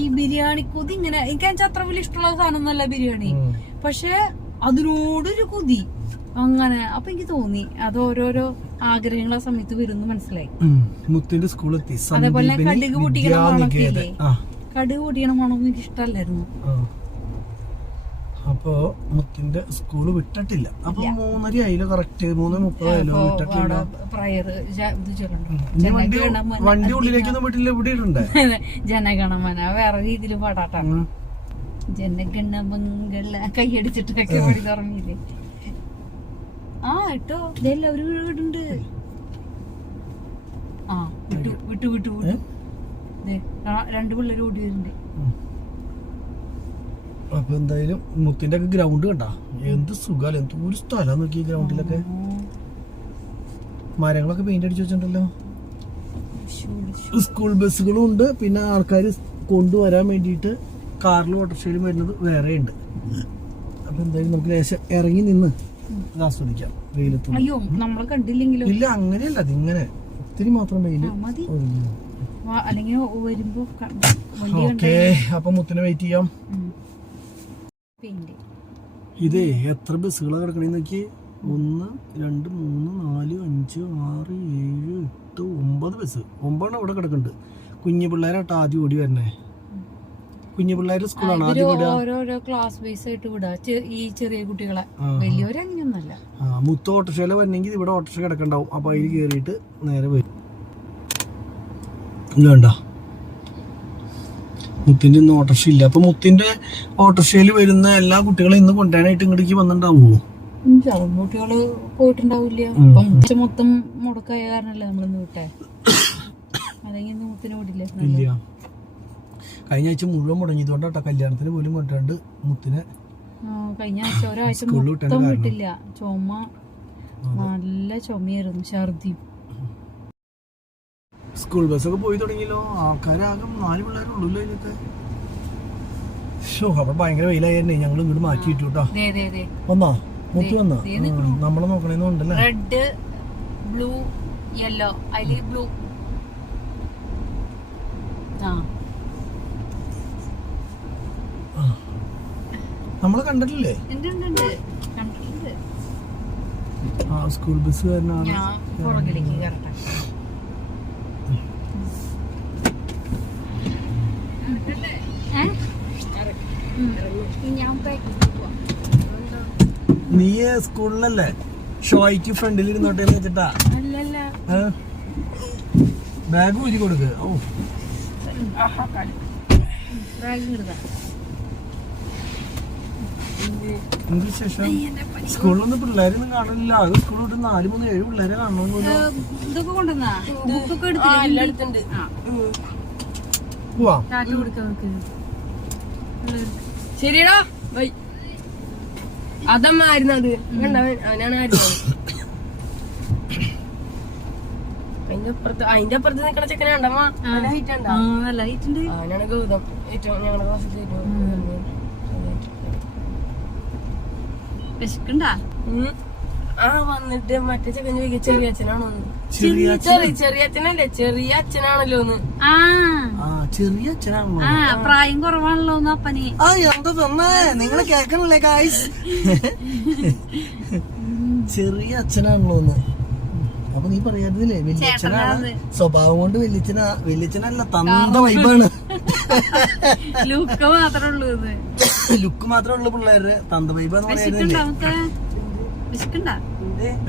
ഈ ബിരിയാണി കൊതി ഇങ്ങനെ. എനിക്ക് അത്ര വലിയ ഇഷ്ടമുള്ള സാധനമൊന്നുമല്ല ബിരിയാണി, പക്ഷെ അതിനോടൊരു കൊതി അങ്ങനെ. അപ്പൊ എനിക്ക് തോന്നി അത് ഓരോരോ ആഗ്രഹങ്ങളെ സമയത്ത് വരുന്നു മനസ്സിലായി. മുത്തിന്റെ സ്കൂളെത്തി. അതേപോലെ കടുക് പൊട്ടിക്കണ മണക്കില്ലേ, കടുക് പൊട്ടിക്കണ മണമൊന്നും എനിക്ക് ഇഷ്ടമല്ലായിരുന്നു. അപ്പൊ മുത്തിന്റെ സ്കൂള് വിട്ടിട്ടില്ല. അപ്പൊ 3:30 ആയില്ലോ, കറക്റ്റ് 3:30 ആയില്ലോ വിട്ടിട്ടില്ല. വണ്ടി ഉള്ളിലേക്കൊന്നും വിട്ടില്ല, ഇവിടെ ഇടണ്ടേ? ജനഗണമന വേറെ രീതിയിൽ പാടാട്ടാണ്. ജനഗണമംഗള കൈയടിച്ചിട്ടൊക്കെ പാടി തുറങ്ങിയില്ലേ? ഇട്ടോ ഇതെല്ലാം ഒരു വീടുണ്ട്. വിട്ടു 2 പിള്ളേർ ഓടി വരുന്നുണ്ട്. അപ്പൊ എന്തായാലും മുത്തിന്റെ ഒക്കെ ഗ്രൗണ്ട് കണ്ടാ എന്ത് സുഖാലോ, എന്ത് ഒരു സ്ഥലം നോക്കി. ഗ്രൗണ്ടിലൊക്കെ മരങ്ങളൊക്കെ പെയിന്റ് അടിച്ചു വെച്ചിട്ടുണ്ടല്ലോ. സ്കൂൾ ബസ്സുകളും ഉണ്ട്. പിന്നെ ആൾക്കാർ കൊണ്ടുവരാൻ വേണ്ടിയിട്ട് കാറിലും ഓട്ടോറിക്ഷയിലും വരുന്നത് വേറെ ഉണ്ട്. അപ്പൊ എന്തായാലും നമുക്ക് ലേശം ഇറങ്ങി നിന്ന് ഇത് ആസ്വദിക്കാം വെയിലത്ത്. അയ്യോ നമ്മളെ കണ്ടില്ലെങ്കിലോ? ഇല്ല അങ്ങനെയല്ല, അതിങ്ങനെ ഇത്തിരി മാത്രം വെയില്. മതി, അല്ലെങ്കിൽ വരുമ്പോ ഓക്കെ. അപ്പൊ മുത്തിനെ വെയിറ്റ് ചെയ്യാം. ഇതേ എത്ര ബസ്സുകളാണ് കിടക്കണേന്ന് നോക്കി. 1 2 3 4 5 6 7 8 9 ബസ്. 9 അവിടെ കിടക്കുന്നുണ്ട്. കുഞ്ഞു പിള്ളേരാട്ടോ ആദ്യം ഓടി വരണേ. കുഞ്ഞു പിള്ളേരുടെ സ്കൂളാണ് ആദ്യം വിടുക. ഓരോരോ ക്ലാസ് ബേസ് ആയിട്ട് വിടുക ഈ ചെറിയ കുട്ടികളെ. വലിയവരങ്ങനെയൊന്നല്ല. മുത്ത ഓട്ടോറിക്ഷയില വരണമെങ്കിൽ ഇവിടെ ഓട്ടോറിക്ഷ കിടക്കണ്ടാവും. അപ്പൊ അതിൽ കയറിയിട്ട് നേരെ വരും. വേണ്ട, മുത്തിന്റെ ഇന്ന് ഓട്ടോറിക്ഷ ഇല്ല. അപ്പൊ മുത്തിന്റെ ഓട്ടോറിക്ഷയിൽ വരുന്ന എല്ലാ കുട്ടികളും ഇന്ന് കൊണ്ടുവരാനായിട്ട് ഇങ്ങോട്ടേക്ക് വന്നിട്ടുണ്ടാവുമോ? കുട്ടികള് പോയിട്ടുണ്ടാവില്ല. മൊത്തം മുടക്കായ കാരണല്ലേ നമ്മളിന്ന് വിട്ടെ. അല്ലെങ്കിൽ ഇന്ന് മുത്തിന് വിടില്ല. ഇല്ല, കഴിഞ്ഞ ആഴ്ച മുഴുവൻ മുടങ്ങിയതുകൊണ്ടാട്ടോ കല്യാണത്തിന് പോലും കൊണ്ടുവരാണ്ട് മുത്തിനെ. കഴിഞ്ഞ ആഴ്ച ഒരാഴ്ച മൊത്തം വിട്ടില്ല. ചുമ, നല്ല ചുമയായിരുന്നു, ഛർദിയും. സ്കൂൾ ബസ്സൊക്കെ പോയി തുടങ്ങിയല്ലോ. ആൾക്കാരാകും 4 പിള്ളേരുള്ളൂ അതിനൊക്കെ. അപ്പൊ ഭയങ്കര വെയിലായിരുന്നേ. ഞങ്ങൾ ഇങ്ങോട്ട് മാറ്റിയിട്ടു കേട്ടോ. വന്നാ മുത്ത് വന്നാ നമ്മളെ നോക്കണേന്നുണ്ടല്ലേ. Red, blue, yellow. അതില് ബ്ലൂ. നമ്മളെ കണ്ടിട്ടില്ലേ? ആ സ്കൂൾ ബസ് കാരനാണ്. പുറകിലേക്ക് കയറട്ടെ. നീ സ്കൂളിലല്ലേ ഷോയ്ക്ക് ഫ്രണ്ടിൽ ഇരുന്നോട്ടേന്ന് വെച്ചിട്ടാ? ബാഗ് ഊരി കൊടുക്ക്. ഓ എന്ത് വിശേഷം? സ്കൂളിലൊന്നും പിള്ളേരൊന്നും കാണില്ല. അത് സ്കൂൾ വിട്ട് 4 3 7 പിള്ളേരെ കാണണമെന്നല്ലോ. ഇതൊക്കെ കൊണ്ടുവന്നാ ബുക്കൊക്കെ എടുത്തിട്ടുണ്ട്. പോവാ. ശരിയടാ ബൈ. അതമ്മായിരുന്നു അത്. അവനാണ് അതിന്റെ അപ്പുറത്ത് നിക്കണ ചെക്കനെ കണ്ടമ്മ. നല്ല ഹൈറ്റ് ഉണ്ട്. അവനാണ് ഗൗതം. ഏറ്റവും ഞങ്ങളുടെ ക്ലാസ്സിൽ വിശക്കണ്ടാ? വന്നിട്ട് മറ്റേ ചെക്കൻ ചോദിക്കുക ചെറിയ അച്ഛനാണോ? ചെറിയ അച്ഛനല്ലേ, ചെറിയ അച്ഛനാണല്ലോ ഒന്ന്. ചെറിയ അച്ഛനാണല്ലോ. പ്രായം കുറവാണല്ലോ ഒന്ന് അപ്പന്. എന്താ തന്നെ നിങ്ങള് കേക്കണല്ലേ ഗായ്സ്? ചെറിയ അച്ഛനാണല്ലോ ഒന്ന്. അപ്പൊ നീ പറയാതില്ലേ വല്യച്ഛനാണ്. സ്വഭാവം കൊണ്ട് വല്യച്ഛനല്ല, തന്ത വൈബാണ്. ലുക്ക് മാത്രമേ ഉള്ളൂ. ലുക്ക് മാത്രമേ ഉള്ളു പിള്ളേരുടെ. തന്ത വൈബാന്ന് പറയാനില്ലേ?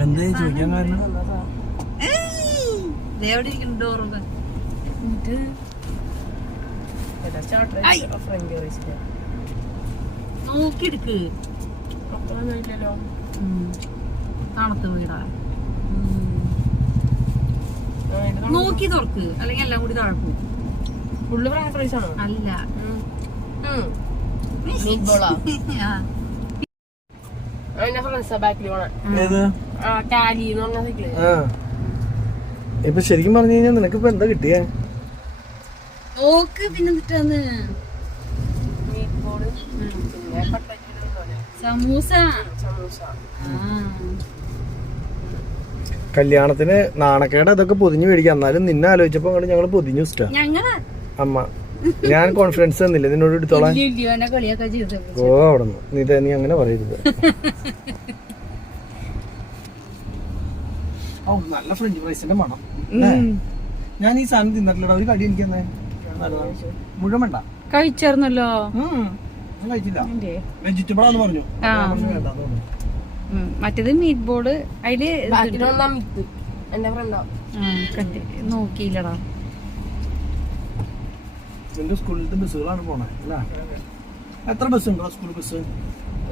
എന്താ ചോദിക്കാൻ കാരണം? നോക്കിയെടുക്ക്. തണുത്ത് വീടാ. നോക്കി തുറക്ക്, അല്ലെങ്കിൽ എല്ലാം കൂടി തഴക്കും. ഫുള്ള് ഫ്രഞ്ച് ഫ്രൈസ് ആണോ? അല്ല, മീറ്റ് ബോളാ. അതിന്റെ ഫ്രണ്ട്സാ ബാക്കിൽ പോണേ. കാലി എന്ന് പറഞ്ഞ സൈക്കിള്. ഇപ്പൊ ശരിക്കും പറഞ്ഞു കഴിഞ്ഞാൽ നിനക്കിപ്പോ എന്താ കിട്ടിയേ? നോക്ക്. പിന്നെ മീറ്റ് ബോള്, പിന്നെ സമൂസ. കല്യാണത്തിന് നാണക്കേട് അതൊക്കെ പൊതിഞ്ഞു മേടിക്കാം. എന്നാലും നിന്നെ ആലോചിച്ചപ്പോ അങ്ങോട്ട് ഞങ്ങള് പൊതിഞ്ഞു ഇഷ്ട. അമ്മ ഞാൻ കോൺഫിഡൻസ് തന്നില്ല നിന്നോട് എടുത്തോളാം. ഓ അവിടെ നീ അങ്ങനെ പറയരുത്. ഓ നല്ല ഫ്രഞ്ച് ഫ്രൈസിന്റെ മണം. ഞാൻ ഈ സാധനം തിന്നിട്ടില്ലടാ. ഒരു കടി എനിക്ക് മുഴുവൻ വേണ്ട. കഴിച്ചായിരുന്നല്ലോ. ഞാൻ കഴിച്ചില്ല. വെജിറ്റബിൾ ആണെന്ന് പറഞ്ഞു. മറ്റേത് മീറ്റ് ബോള്. അതില് എന്റെ ഫ്രണ്ടോ നോക്കിയില്ലടാ. എന്റെ സ്കൂളിലത്തെ ബസ്സുകളാണ് പോണേ അല്ലേ? എത്ര ബസ് ഉണ്ടോ school bus?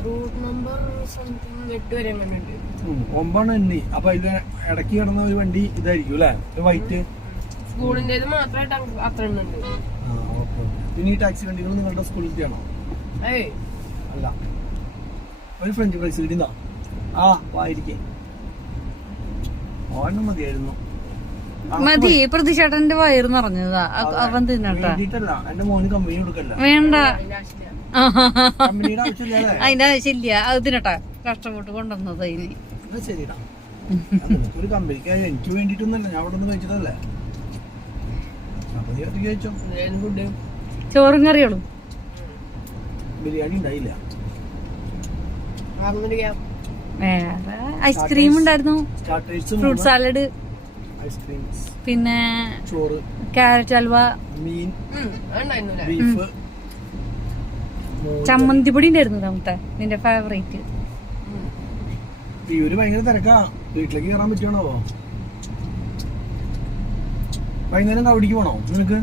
Route number something 8 വരെ കണ്ടിട്ടുണ്ട്. 9 എണ്ണി. അപ്പൊ ഇത് ഇടയ്ക്ക് കിടന്ന ഒരു വണ്ടി ഇതായിരിക്കും അല്ലേ? വൈറ്റ് സ്കൂളിന്റേത് മാത്രമായിട്ട് അത്ര എണ്ണുണ്ട്. പിന്നെ ഈ ടാക്സി വണ്ടികൾ നിങ്ങളുടെ സ്കൂളിലത്തെ ആണോ? അല്ല. ഒരു ഫ്രഞ്ച് ഫ്രൈസ് കിട്ടിയതാ. വായിരിക്കേ ഓണം മതിയായിരുന്നു. മതി. പ്രതിഷേട്ടന്റെ വയറ് നിറഞ്ഞതാ. അവൻ തിന്നട്ടാ. എന്റെ മോന് കമ്പനി കൊടുക്കല്ല. വേണ്ട. കമ്പനിയുടെ ആവശ്യമില്ല അല്ലേ? അതിന്റെ ആവശ്യമില്ല. അത് ഇതിനട്ടാ കഷ്ടപ്പെട്ട് കൊണ്ടുവന്നത് അതിന്. എന്നാ ശരിടാ. ഒരു കമ്പനിക്ക് എനിക്ക് വേണ്ടിട്ടൊന്നല്ല, ഞാൻ അവിടെ നിന്ന് കഴിച്ചതല്ലേ. അപ്പൊ നീ ഒറ്റയ്ക്ക് കഴിച്ചോ. ഫുഡ് ചോറും കറികളും. ബിരിയാണി ഉണ്ടായില്ല. വേറെ ഐസ്ക്രീം ഉണ്ടായിരുന്നു, സ്റ്റാർട്ടേഴ്സ്, ഫ്രൂട്ട് സാലഡ്, ഐസ്ക്രീം, പിന്നെ ചോറ്, ക്യാരറ്റ് ഹൽവ, മീൻ, ഉണ്ടായിരുന്നില്ല. ബീഫ്, ചമ്മന്തി പൊടി ഉണ്ടായിരുന്നു. നമുക്ക് നിന്റെ ഫേവറേറ്റ്. ഇവര് ഭയങ്കര തിരക്കാ. വീട്ടിലേക്ക് കയറാൻ പറ്റുവാണോ? വൈകുന്നേരം കവടിക്ക് പോണോ നിനക്ക്?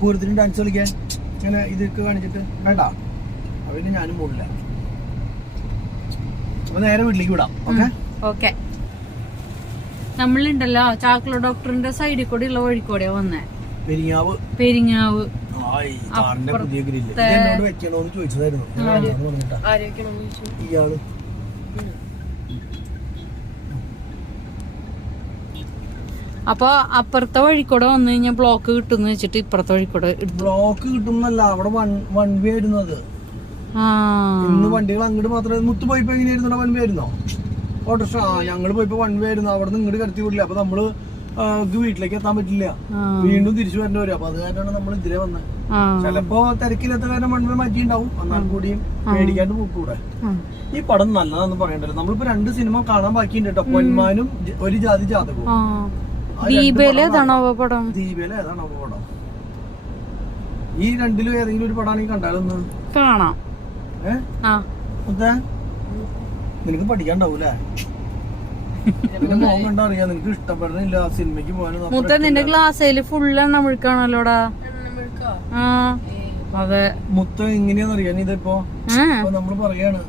പൂരത്തിന് ഡാൻസ് കളിക്കാൻ ഇങ്ങനെ ഇതൊക്കെ കാണിച്ചിട്ട് വേണ്ട. അവന് ഞാനും പോണില്ല. അപ്പൊ നേരെ വീട്ടിലേക്ക് വിടാം. Okay okay. നമ്മളുണ്ടല്ലോ ചാക്ലോ ഡോക്ടറിന്റെ സൈഡിൽ കൂടെ ഉള്ള വഴിക്കൂടെയാ വന്നേ. പെരിങ്ങാവ്. പെരിങ്ങാവ് പുതിയ ഗ്രില്ല് എന്നോട് വെക്കണോന്ന് ചോദിച്ചതായിരുന്നു. ആരോഗ്യമാണെന്ന് ചോദിച്ചു. ഇയാള് അപ്പൊ അപ്പുറത്തെ വഴിക്കൂടെ വന്നു കഴിഞ്ഞാൽ ബ്ലോക്ക് കിട്ടുന്ന വെച്ചിട്ട് ഇപ്പുറത്തെ വഴിക്കൂടെ ബ്ലോക്ക് കിട്ടുന്നല്ല, അവിടെ വൺ വേ ആയിരുന്നു അത്. ഇന്ന് വണ്ടികൾ അങ്ങോട്ട് മാത്രമേ. മുത്ത് പോയിപ്പോ എങ്ങനെയായിരുന്നു? വൺ വേ ആയിരുന്നോ ഓട്ടോറിക്ഷ? ഞങ്ങള് പോയിപ്പോ വൺ വേ ആയിരുന്നു. അവിടെ നിന്ന് ഇങ്ങോട്ട് കടത്തി വിടില്ല. അപ്പൊ നമ്മള് വീട്ടിലേക്ക് എത്താൻ പറ്റില്ല, വീണ്ടും തിരിച്ചു വരേണ്ടി വരും. അപ്പൊ അത് കാരണമാണ് നമ്മൾ ഇതിലെ വന്നത്. ചിലപ്പോ തിരക്കില്ലാത്ത കാരണം വൺ വേ മാറ്റിണ്ടാവും. എന്നാൽ കൂടിയും പേടിക്കാണ്ട് പോക്കൂടെ. ഈ പടം നല്ലതാന്ന് പറയണ്ടല്ലോ. നമ്മളിപ്പോ 2 സിനിമ കാണാൻ ബാക്കിയുണ്ട് കേട്ടോ. പൊന്മാനും ഒരു ജാതി ജാതകവും. ദീപയിലെ ഏതാണോ പടം? ദീപയിലെ ഏതാണോ പടം? ഈ രണ്ടിലും ഏതെങ്കിലും ഒരു പടമാണെങ്കിൽ കണ്ടാലൊന്ന് കാണാം. നിനക്ക് പഠിക്കാണ്ടാവൂലേ? നിന്റെ മോൻ കണ്ടാ അറിയാം നിനക്ക് ഇഷ്ടപ്പെടുന്നില്ല സിനിമയ്ക്ക് പോകാനും. മുത്ത നിന്റെ ഗ്ലാസ്സില് ഫുൾ എണ്ണ മുഴുക്കാണല്ലോടാ. അതെ. മുത്ത എങ്ങനെയാന്നറിയാൻ ഇതിപ്പോ നമ്മള് പറയാണ്,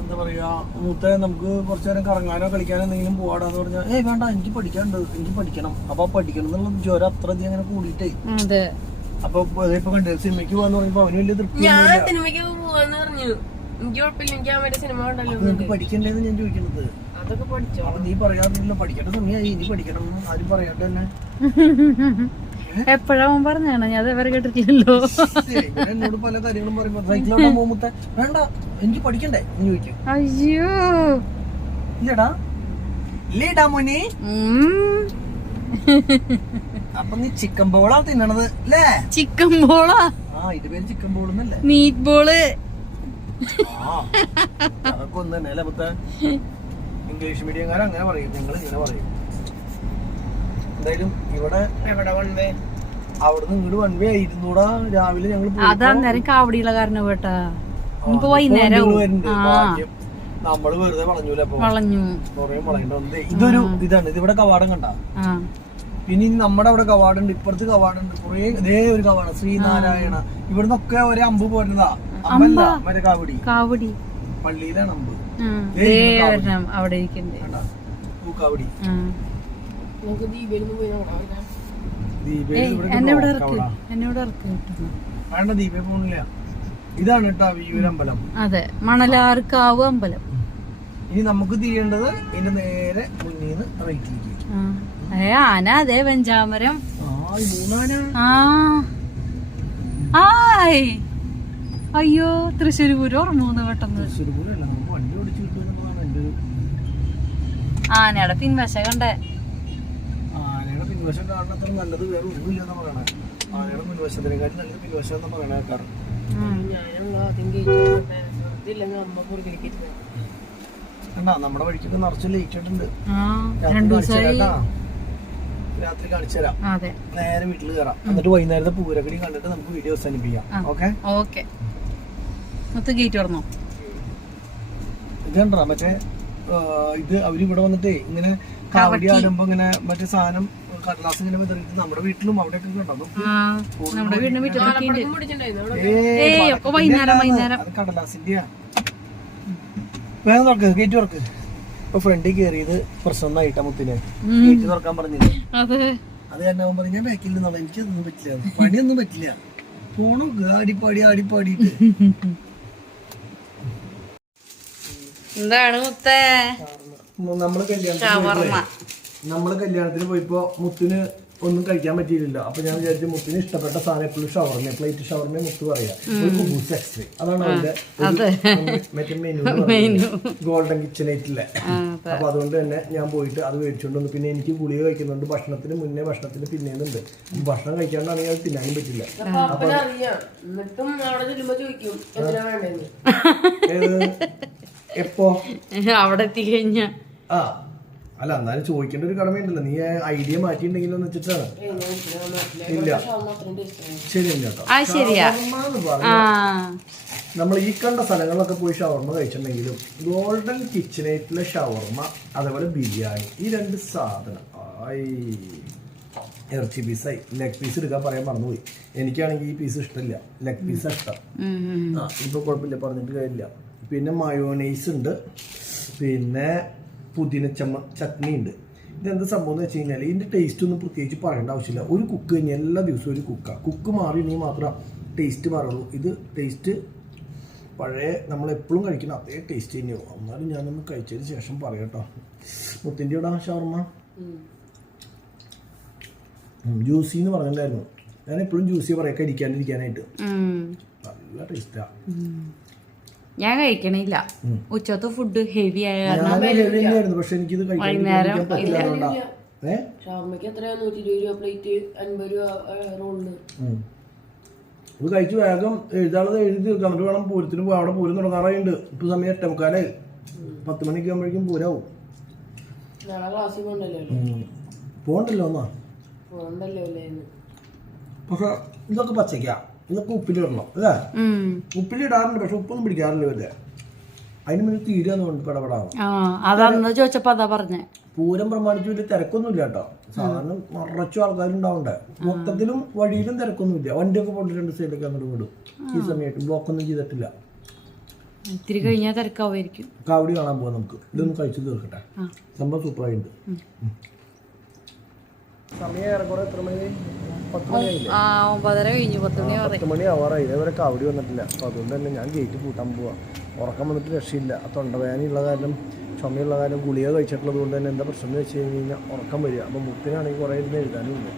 എന്താ പറയാ, മൂത്ത നമുക്ക് കുറച്ചു നേരം കറങ്ങാനോ കളിക്കാനോ എന്തെങ്കിലും പോവാടാന്ന് പറഞ്ഞാൽ വേണ്ട എനിക്ക് പഠിക്കാനുണ്ട്, എനിക്ക് പഠിക്കണം. അപ്പൊ പഠിക്കണം എന്നുള്ള ജ്വരം അത്ര അങ്ങനെ കൂടിയിട്ടേ. അപ്പൊ ഇപ്പൊ കണ്ടേ സിനിമയ്ക്ക് പോവാന്ന് പറഞ്ഞപ്പോ അവന് വലിയ തൃപ്തി. ഞാൻ സിനിമയ്ക്ക് പോവാന്ന് പറഞ്ഞു. എനിക്ക് കുഴപ്പമില്ല, എനിക്ക് അവരുടെ സിനിമ കണ്ടല്ലോ. നിനക്ക് പഠിക്കണ്ടേന്ന് ഞാൻ ചോദിക്കുന്നത്. അതൊക്കെ പഠിച്ചോ? അപ്പൊ നീ പറയാറില്ല പഠിക്കേണ്ട സമയമായി, ഇനി പഠിക്കണം ആരും പറയാണ്ട് തന്നെ. എപ്പോഴാവും പറഞ്ഞാണ് ഞാൻ അതേവരെ കേട്ടിട്ടില്ലല്ലോ. എന്നോട് പല കാര്യങ്ങളും പറയുമ്പോ സൈക്കിളോട്ടാ പോകുമ്പോ വേണ്ട എനിക്ക് പഠിക്കണ്ടേ എന്ന് ചോദിക്കും. അയ്യോ ഇല്ലടാ ഇല്ലേടാ മോനെ. അപ്പൊ നീ ചിക്കൻ ബോളാ തിന്നണത് അല്ലേ? ചിക്കൻ ബോളാ? ഇത് പേര് ചിക്കൻ ബോൾ എന്നല്ലേ? മീറ്റ് ബോള്. അതൊക്കെ ഒന്ന് തന്നെ അല്ലേ മുത്ത? ഇംഗ്ലീഷ് മീഡിയംകാർ അങ്ങനെ പറയും, ഞങ്ങൾ ഇങ്ങനെ പറയും. എന്തായാലും ഇവിടെ അവിടുന്ന് ഇങ്ങോട്ട് വൺ വേ ആയിരുന്നൂടാ. രാവിലെ ഞങ്ങൾ അതന്നേരം കാവടിയുള്ള കാരണം കേട്ടാ. ഇനിയിപ്പോ വൈകുന്നേരം നമ്മള് വെറുതെ വളഞ്ഞൂല. വളഞ്ഞു കൊറേ വളയണ്ട. ഇതൊരു ഇതാണ്. ഇതിവിടെ കവാടം കണ്ട. പിന്നെ നമ്മുടെ അവിടെ കവാടുണ്ട്, ഇപ്പുറത്ത് കവാടുണ്ട്, കുറെ ഇതേ ഒരു കവാടം ശ്രീനാരായണ. ഇവിടുന്നൊക്കെ ഒരേ അമ്പ് പോരുന്നതാ. അമ്പല്ല മറ്റേ കാവടി. കാവടി പള്ളിയിലാണ് അമ്പ്. അവിടെ ഇരിക്കണ്ടേ പൂക്കാവടി. വേണ്ട ദീപേ പോണില്ല. ഇതാണ് കേട്ടോ വിയൂര് അമ്പലം. അതെ, മണലാർക്കാവ് അമ്പലം. ഇനി നമുക്ക് തിരിയേണ്ടത് ഇതിന്റെ നേരെ മുന്നീന്ന് റൈറ്റിലേക്ക്. ആന അതെ വെഞ്ചാമരം. അയ്യോ തൃശ്ശൂർ പൂരം ഓർമ്മ പെട്ടെന്ന്. തൃശ്ശൂർ പൂരല്ല, നമുക്ക് വണ്ടി ഓടിച്ചു കിട്ടുന്നതാണ് എന്റെ ഒരു. ആനയുടെ പിൻവശം കണ്ടേ. ആനയുടെ പിൻവശം കാണുന്നത്ര നല്ലത് വേറെ ഒന്നുമില്ലെന്നാ പറയണേ. ആനയുടെ മുൻവശത്തിനെക്കാട്ടി നല്ലത് പിൻവശം എന്നാ പറയണ കേൾക്കാറ്. കണ്ടാ നമ്മുടെ വഴിക്കൊക്കെ നിറച്ച് ലേറ്റ് ആയിട്ടുണ്ട്. രാത്രി കാണിച്ചു തരാം. നേരെ വീട്ടിൽ കയറാം. എന്നിട്ട് വൈകുന്നേരത്തെ പൂരക്കടി കണ്ടിട്ട് നമുക്ക് വീഡിയോ അവസാനിപ്പിക്കാം. ഓക്കെ. ഗേറ്റ് തുറന്നോ? ഇത് കണ്ടാ മറ്റേ ഇത് അവരിവിടെ വന്നിട്ടേ ഇങ്ങനെ കാവടി ആടുമ്പോ ഇങ്ങനെ മറ്റേ സാധനം കടലാസ് ഇങ്ങനെ വിതറിയിട്ട് നമ്മുടെ വീട്ടിലും അവിടെയൊക്കെ കണ്ടോ? കടലാസിന്റെയാ. വേഗം തുറക്ക്, ഗേറ്റ് തുറക്ക്. ഇപ്പൊ ഫ്രണ്ടിൽ കയറിയത് പ്രശ്നമായിട്ടാ മുത്തിനെ. ഗേറ്റ് തുറക്കാൻ പറഞ്ഞില്ലേ? അത് തന്നെ അവൻ പറഞ്ഞു ഞാൻ ബാക്കിൽ നിന്നുള്ള എനിക്കൊന്നും പറ്റില്ല, പണിയൊന്നും പറ്റില്ല. പോണു ആടിപ്പാടിയിട്ട്. എന്താണ് നമ്മള് കല്യാണത്തിന് പോയപ്പോ മുത്തിന് ഒന്നും കഴിക്കാൻ പറ്റിയില്ല. അപ്പൊ ഞാൻ വിചാരിച്ചു മുത്തിന് ഇഷ്ടപ്പെട്ട സാധനം എപ്പോഴും ഷവർമ, പ്ലേറ്റ് ഷവർമ മുത്ത് പറയാ, ഒരു കുബൂസ് എക്സ്ട്രീ. അതാണ് അവന്റെ മറ്റേ മെനു, ഗോൾഡൻ കിച്ചണേറ്റിലെ. അപ്പൊ അതുകൊണ്ട് തന്നെ ഞാൻ പോയിട്ട് അത് മേടിച്ചോണ്ട് വന്നു. പിന്നെ എനിക്ക് ഗുളിക കഴിക്കുന്നുണ്ട്, ഭക്ഷണത്തിന് മുന്നേ ഭക്ഷണത്തിന് പിന്നേന്നുണ്ട്. ഭക്ഷണം കഴിക്കാണ്ടാണെങ്കിൽ അത് തിന്നാനും പറ്റില്ല. അറിയാം, എന്നിട്ടും അവിടെ ചെല്ലുമ്പോ ചോദിക്കും എന്തിനാ വേണ്ടെന്ന്. എപ്പോ അവിടെ എത്തിക്കഴിഞ്ഞ ആ അല്ല, എന്നാലും ചോദിക്കേണ്ട ഒരു കടമയുണ്ടല്ലോ. നീ ഐഡിയ മാറ്റിയിട്ടുണ്ടെങ്കിലും വെച്ചിട്ടാണ്. ഇല്ല ശരിയല്ല കേട്ടോ. ഷവർമ്മ എന്ന് പറഞ്ഞാൽ നമ്മൾ ഈ കണ്ട സ്ഥലങ്ങളിലൊക്കെ പോയി ഷവർമ്മ കഴിച്ചിട്ടുണ്ടെങ്കിലും ഗോൾഡൻ കിച്ചണേറ്റിലെ ഷവർമ്മ, അതേപോലെ ബിരിയാണി, ഈ രണ്ട് സാധനം ഇറച്ചി പീസായി. ലെഗ് പീസ് എടുക്കാൻ പറയാൻ മറന്നുപോയി. എനിക്കാണെങ്കിൽ ഈ പീസ് ഇഷ്ടമില്ല, ലെഗ് പീസ് ഇഷ്ടം. ഇപ്പൊ കുഴപ്പമില്ല, പറഞ്ഞിട്ട് കാര്യമില്ല. പിന്നെ മയോണൈസ് ഉണ്ട്, പിന്നെ പുതിന ചട്നി ഉണ്ട്. ഇതെന്ത് സംഭവം എന്ന് വെച്ച് കഴിഞ്ഞാൽ ഇതിൻ്റെ ടേസ്റ്റ് ഒന്നും പ്രത്യേകിച്ച് പറയേണ്ട ആവശ്യമില്ല. ഒരു കുക്ക് കഴിഞ്ഞാൽ എല്ലാ ദിവസവും ഒരു കുക്ക് മാറിയിട്ടുണ്ടെങ്കിൽ മാത്രം ടേസ്റ്റ് മാറുള്ളൂ. ഇത് ടേസ്റ്റ് പഴയ നമ്മളെപ്പോഴും കഴിക്കുന്ന അതേ ടേസ്റ്റ് തന്നെയാവും. എന്നാലും ഞാനൊന്ന് കഴിച്ചതിന് ശേഷം പറയാം കേട്ടോ. മുത്തിൻ്റെ ഇവിടെ ഷവർമ്മ ജ്യൂസി എന്ന് പറഞ്ഞിട്ടുണ്ടായിരുന്നു. ഞാൻ എപ്പോഴും ജ്യൂസി പറയാം കഴിക്കാണ്ടിരിക്കാനായിട്ട്. നല്ല ടേസ്റ്റാ. ഞാൻ കഴിക്കണില്ല, ഉച്ചത്തെ ഫുഡ് ഹെവി ആയ കാരണം. പക്ഷെ എനിക്കിത് വൈകുന്നേരം ഷവർമ്മയ്ക്ക് എത്രയാ? 120 രൂപ പ്ലേറ്റ്, 50 രൂപ റോളിന്. ഇത് കഴിച്ച് വേഗം എഴുതാനുള്ളത് എഴുതി തീർക്കാം. എന്നിട്ട് വേണം പൂരത്തിന് പോകാം. അവിടെ പൂരം തുടങ്ങാറായിട്ടുണ്ട്. ഇപ്പൊ സമയം 8:45, 10 മണിക്ക് ആകുമ്പോഴേക്കും പൂരാവും. നാളെ ക്ലാസ്സിൽ പോകണ്ടല്ലോ. പോകണ്ടല്ലോ എന്നാ പോകണ്ടല്ലോ അല്ലേ. പക്ഷെ ഇതൊക്കെ പച്ചയ്ക്കാ, ഇതൊക്കെ ഉപ്പിലിടണം അല്ലേ? ഉപ്പിലിടാറുണ്ട്, പക്ഷെ ഉപ്പൊന്നും പിടിക്കാറില്ല അല്ലേ? അതിന് മുന്നേ തീരാന്ന് പടപെടാവും. അതന്ന് ചോദിച്ചപ്പോ അതാ പറഞ്ഞേ. പൂരം പ്രമാണിച്ച് വലിയ തിരക്കൊന്നുമില്ല കേട്ടോ. സാധാരണ നിറച്ചും ആൾക്കാരുണ്ടാവണ്ടേ. മൊത്തത്തിലും വഴിയിലും തിരക്കൊന്നുമില്ല. വണ്ടിയൊക്കെ പോയിട്ട് 2 സൈഡിലൊക്കെ അങ്ങോട്ട് വിടും. ഈ സമയത്ത് ബ്ലോക്കൊന്നും ചെയ്തിട്ടില്ല. ഇത്തിരി കഴിഞ്ഞാൽ തിരക്കാവുമായിരിക്കും. കാവടി കാണാൻ പോവാം നമുക്ക്. ഇതൊന്ന് കഴിച്ചു തീർക്കട്ടെ. സംഭവം സൂപ്പറായിട്ടുണ്ട്. സമയം ഏറെക്കുറെ എത്ര മണി? 10 മണിയായില്ലേ? 9:30 കഴിഞ്ഞു. 10 മണി ആവാറായി. ഇതേവരെ കാവടി വന്നിട്ടില്ല. അപ്പോൾ അതുകൊണ്ട് തന്നെ ഞാൻ ഗേറ്റ് പൂട്ടാൻ പോവാം. ഉറക്കം വന്നിട്ട് രക്ഷയില്ല. ആ തൊണ്ടവേദനയുള്ള കാര്യം, ചുമയുള്ള കാര്യം, ഗുളിക കഴിച്ചിട്ടുള്ളത് കൊണ്ട് തന്നെ എന്താ പ്രശ്നം എന്ന് വെച്ച് കഴിഞ്ഞാൽ ഉറക്കം വരിക. അപ്പോൾ മുത്തിനാണെങ്കിൽ കുറേ ഇരുന്ന് എഴുതാനും ഉണ്ട്.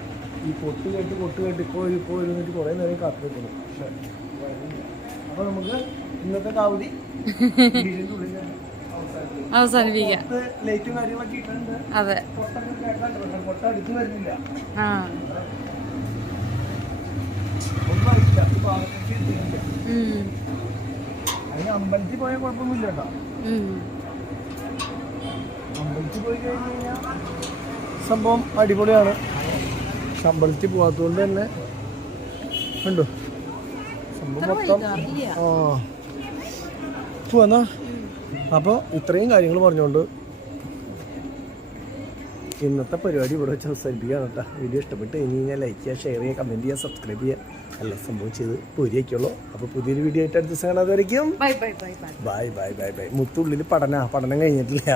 ഈ പൊട്ട് കേട്ട് ഇപ്പോൾ ഇരുന്നിട്ട് കുറേ നേരം കാത്തു നിൽക്കുന്നു. പക്ഷേ അപ്പോൾ നമുക്ക് ഇന്നത്തെ കാവടി വീടിൻ്റെ ഉള്ളിൽ അവസാനിപ്പിക്കാം. ലൈറ്റും കാര്യങ്ങളൊക്കെ ഇട്ടുണ്ട്. അതെ, പൊട്ടൊക്കെ കേട്ടാണ്ട്, പക്ഷേ പൊട്ട അടുത്ത് വരുന്നില്ല. ഒന്നും ആയിട്ടില്ല. അതിന് അമ്പലത്തിൽ പോയാൽ കുഴപ്പമൊന്നുമില്ല കേട്ടോ. അമ്പലത്തിൽ പോയി കഴിഞ്ഞ് കഴിഞ്ഞാൽ സംഭവം അടിപൊളിയാണ്. പക്ഷെ അമ്പലത്തിൽ പോകാത്തതുകൊണ്ട് തന്നെ ഉണ്ടോ സംഭവം മൊത്തം പോവാ. അപ്പോൾ ഇത്രയും കാര്യങ്ങൾ പറഞ്ഞുകൊണ്ട് ഇന്നത്തെ പരിപാടി ഇവിടെ വെച്ച് അവസാനിപ്പിക്കുകയാണ് കേട്ടോ. വീഡിയോ ഇഷ്ടപ്പെട്ട് കഴിഞ്ഞാൽ ലൈക്ക് ചെയ്യുക, ഷെയർ ചെയ്യുക, കമൻറ്റ് ചെയ്യുക, സബ്സ്ക്രൈബ് ചെയ്യുക. എല്ലാം സംഭവം ചെയ്ത് പോരിയൊക്കെയുള്ളൂ. അപ്പോൾ പുതിയൊരു വീഡിയോ ആയിട്ട് അടുത്ത ദിവസം കാണാതായിരിക്കും. ബൈ. മുത്തുള്ളിൽ പഠനം കഴിഞ്ഞിട്ടില്ല.